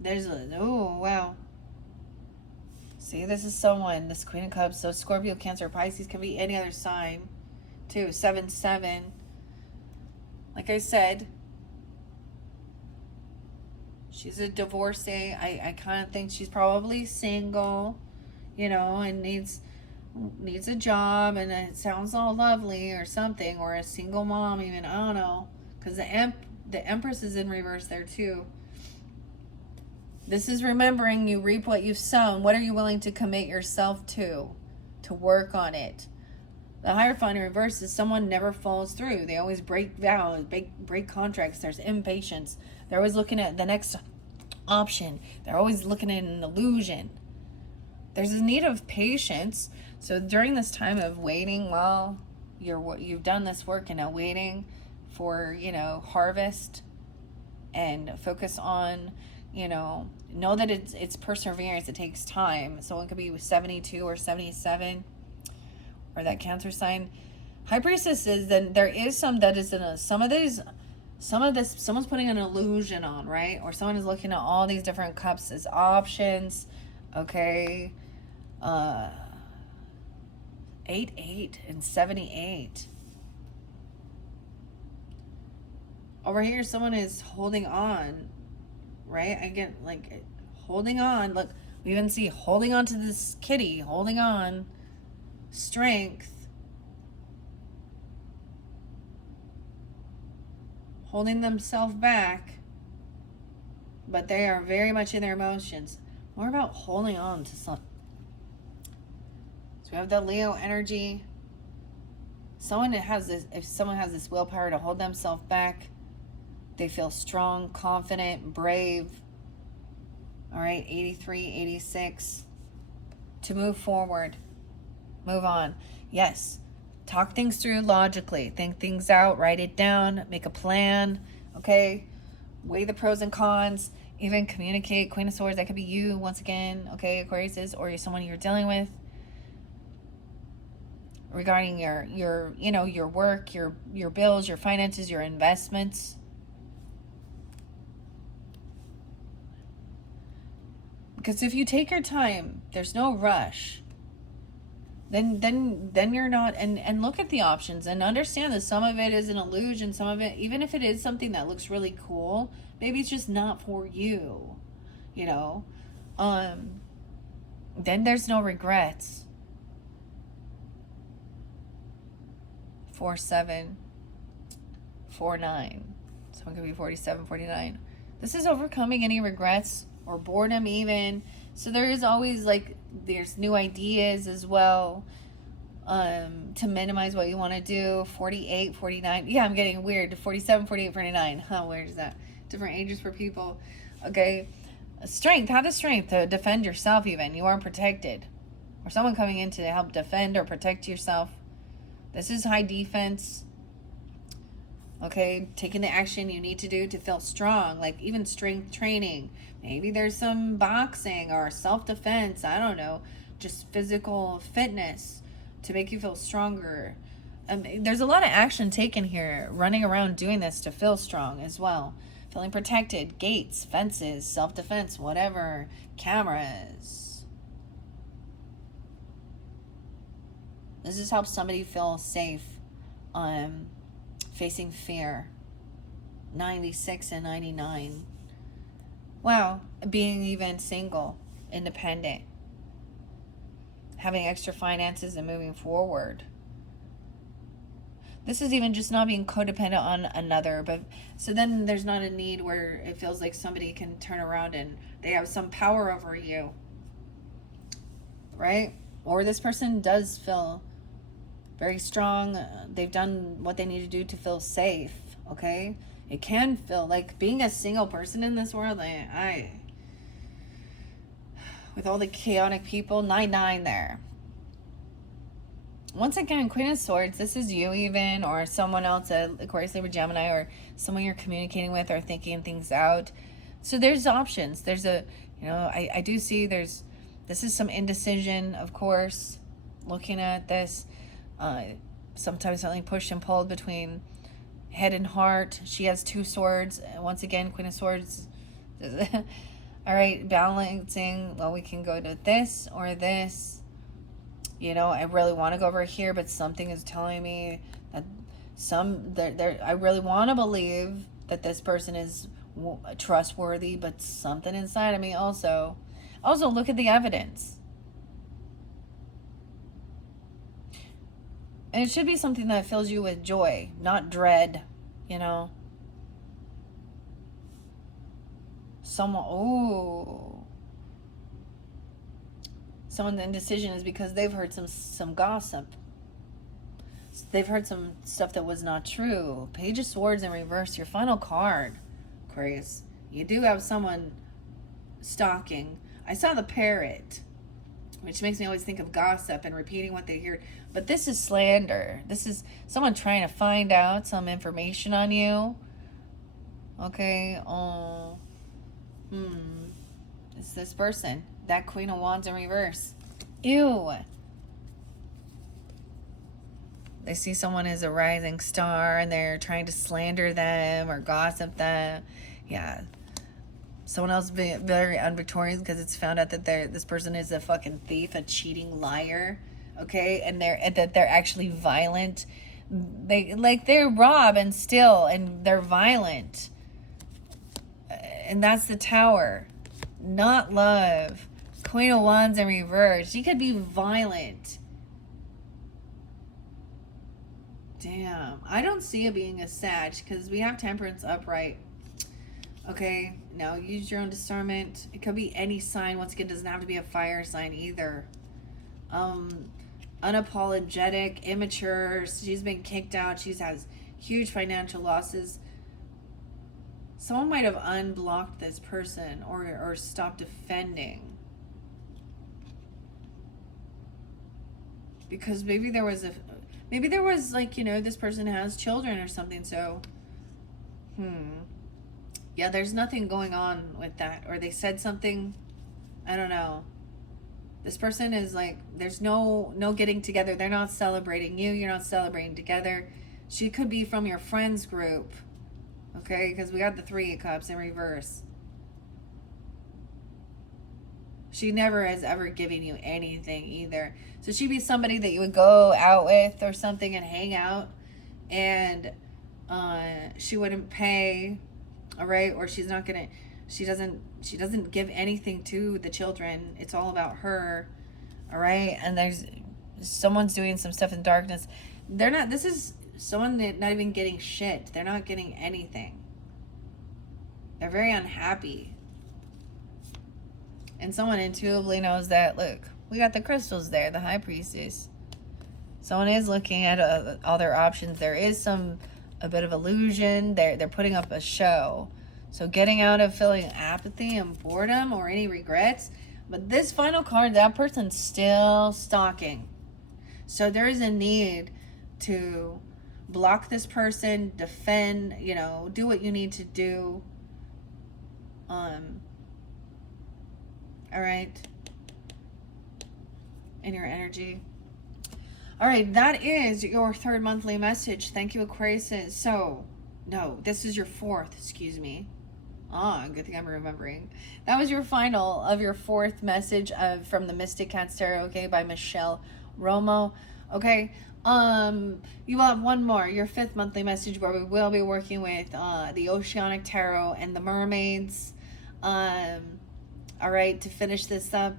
There's a, oh wow. See, this is someone, this Queen of Cups. So Scorpio, Cancer, Pisces can be any other sign too. 7-7. Like I said, she's a divorcee. I kind of think she's probably single, you know, and needs a job, and it sounds all lovely or something, or a single mom even. I don't know, because the Empress is in reverse there too. This is remembering you reap what you've sown. What are you willing to commit yourself to work on it? The Hierophant in reverse is someone never follows through. They always break vows, break contracts. There's impatience. They're always looking at the next option. They're always looking at an illusion. There's a need of patience. So during this time of waiting, while you've done this work and now waiting for, harvest, and focus on, know that it's perseverance. It takes time. Someone could be 72 or 77, or that Cancer sign. High Priestess is, then there is some that is in some of this, someone's putting an illusion on, right? Or someone is looking at all these different cups as options. Okay. 8 and 78. Over here, someone is holding on, right? I get like holding on. Look, we even see holding on to this kitty, holding on, strength, holding themselves back, but they are very much in their emotions. More about holding on to something. So we have the Leo energy. If someone has this willpower to hold themselves back, they feel strong, confident, brave. All right, 83, 86. To move forward, move on. Yes, talk things through logically. Think things out, write it down, make a plan, okay? Weigh the pros and cons, even communicate. Queen of Swords, that could be you once again, okay, Aquarius is, or someone you're dealing with. Regarding your work, your bills, your finances, your investments. Because if you take your time, there's no rush. Then you're not, and look at the options and understand that some of it is an illusion. Some of it, even if it is something that looks really cool, maybe it's just not for you. Then there's no regrets. 4-7, 4-9. Someone could be 47, 49. This is overcoming any regrets or boredom even. So there is always there's new ideas as well, to minimize what you want to do. 48, 49. Yeah, I'm getting weird. 47, 48, 49. How weird is that? Different ages for people. Okay. Strength. Have the strength to defend yourself even. You aren't protected. Or someone coming in to help defend or protect yourself. This is high defense. Okay, taking the action you need to do to feel strong, like even strength training. Maybe there's some boxing or self-defense. I don't know. Just physical fitness to make you feel stronger. There's a lot of action taken here, running around doing this to feel strong as well. Feeling protected, gates, fences, self-defense, whatever, cameras. This just helps somebody feel safe. Facing fear. 96 and 99. Wow. Being even single, independent, having extra finances and moving forward. This is even just not being codependent on another, but so then there's not a need where it feels like somebody can turn around and they have some power over you, right? Or this person does feel very strong. They've done what they need to do to feel safe, okay? It can feel like being a single person in this world. I with all the chaotic people, 9-9 there. Once again, Queen of Swords, this is you even, or someone else, Aquarius, Libra, Gemini, or someone you're communicating with or thinking things out. So there's options. There's I do see this is some indecision, of course, looking at this. Sometimes something pushed and pulled between head and heart. She has 2 swords. Once again, Queen of Swords. All right, balancing. Well, we can go to this or this. I really want to go over here, but something is telling me that I really want to believe that this person is trustworthy, but something inside of me also look at the evidence. And it should be something that fills you with joy, not dread, Someone's indecision is because they've heard some gossip. They've heard some stuff that was not true. Page of Swords in reverse, your final card, Aquarius. You do have someone stalking. I saw the parrot, which makes me always think of gossip and repeating what they hear. But this is slander. This is someone trying to find out some information on you. Okay. It's this person. That Queen of Wands in reverse. Ew. They see someone as a rising star and they're trying to slander them or gossip them. Yeah. Someone else being very unvictorious because it's found out that this person is a fucking thief, a cheating liar. Okay? And they're actually violent. They rob and steal and they're violent. And that's the Tower. Not love. Queen of Wands in reverse. She could be violent. Damn. I don't see it being a Sag because we have Temperance upright. Okay. Now use your own discernment. It could be any sign. Once again, it doesn't have to be a fire sign either. Unapologetic, immature. She's been kicked out. She has huge financial losses. Someone might have unblocked this person or stopped defending. Because maybe there was this person has children or something, so yeah, there's nothing going on with that. Or they said something, I don't know. This person is there's no getting together. They're not celebrating you. You're not celebrating together. She could be from your friends group. Okay, because we got the 3 of Cups in reverse. She never has ever given you anything either. So she'd be somebody that you would go out with or something and hang out. And she wouldn't pay. All right? Or she doesn't give anything to the children. It's all about her. All right? And someone's doing some stuff in darkness. This is someone that not even getting shit. They're not getting anything. They're very unhappy. And someone intuitively knows that, look, we got the crystals there, the High Priestess. Someone is looking at all their options. There is a bit of illusion. They're putting up a show. So getting out of feeling apathy and boredom or any regrets. But this final card, that person's still stalking. So there is a need to block this person, defend, do what you need to do. All right. In your energy. All right, that is your 3rd monthly message. Thank you, Aquarius. So, no, this is your 4th, excuse me. Good thing I'm remembering. That was your final of your 4th message from the Mystic Cat Tarot, okay, by Michelle Romo. Okay, you will have one more, your 5th monthly message, where we will be working with the Oceanic Tarot and the Mermaids. All right, to finish this up,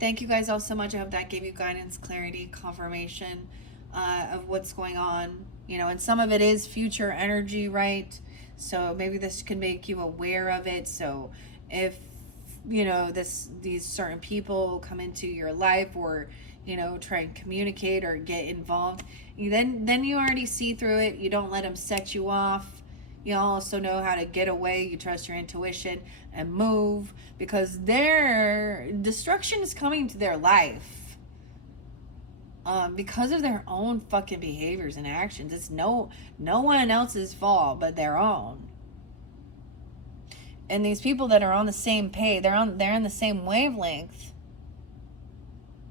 thank you guys all so much. I hope that gave you guidance, clarity, confirmation of what's going on. And some of it is future energy, right? So maybe this can make you aware of it. So if, these certain people come into your life or, try and communicate or get involved, then you already see through it. You don't let them set you off. You also know how to get away. You trust your intuition and move, because their destruction is coming to their life. Because of their own fucking behaviors and actions. It's no one else's fault but their own. And these people that are on the same page, they're in the same wavelength.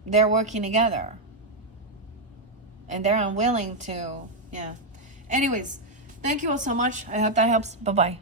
They're working together. And they're unwilling to, yeah. Anyways, thank you all so much. I hope that helps. Bye-bye.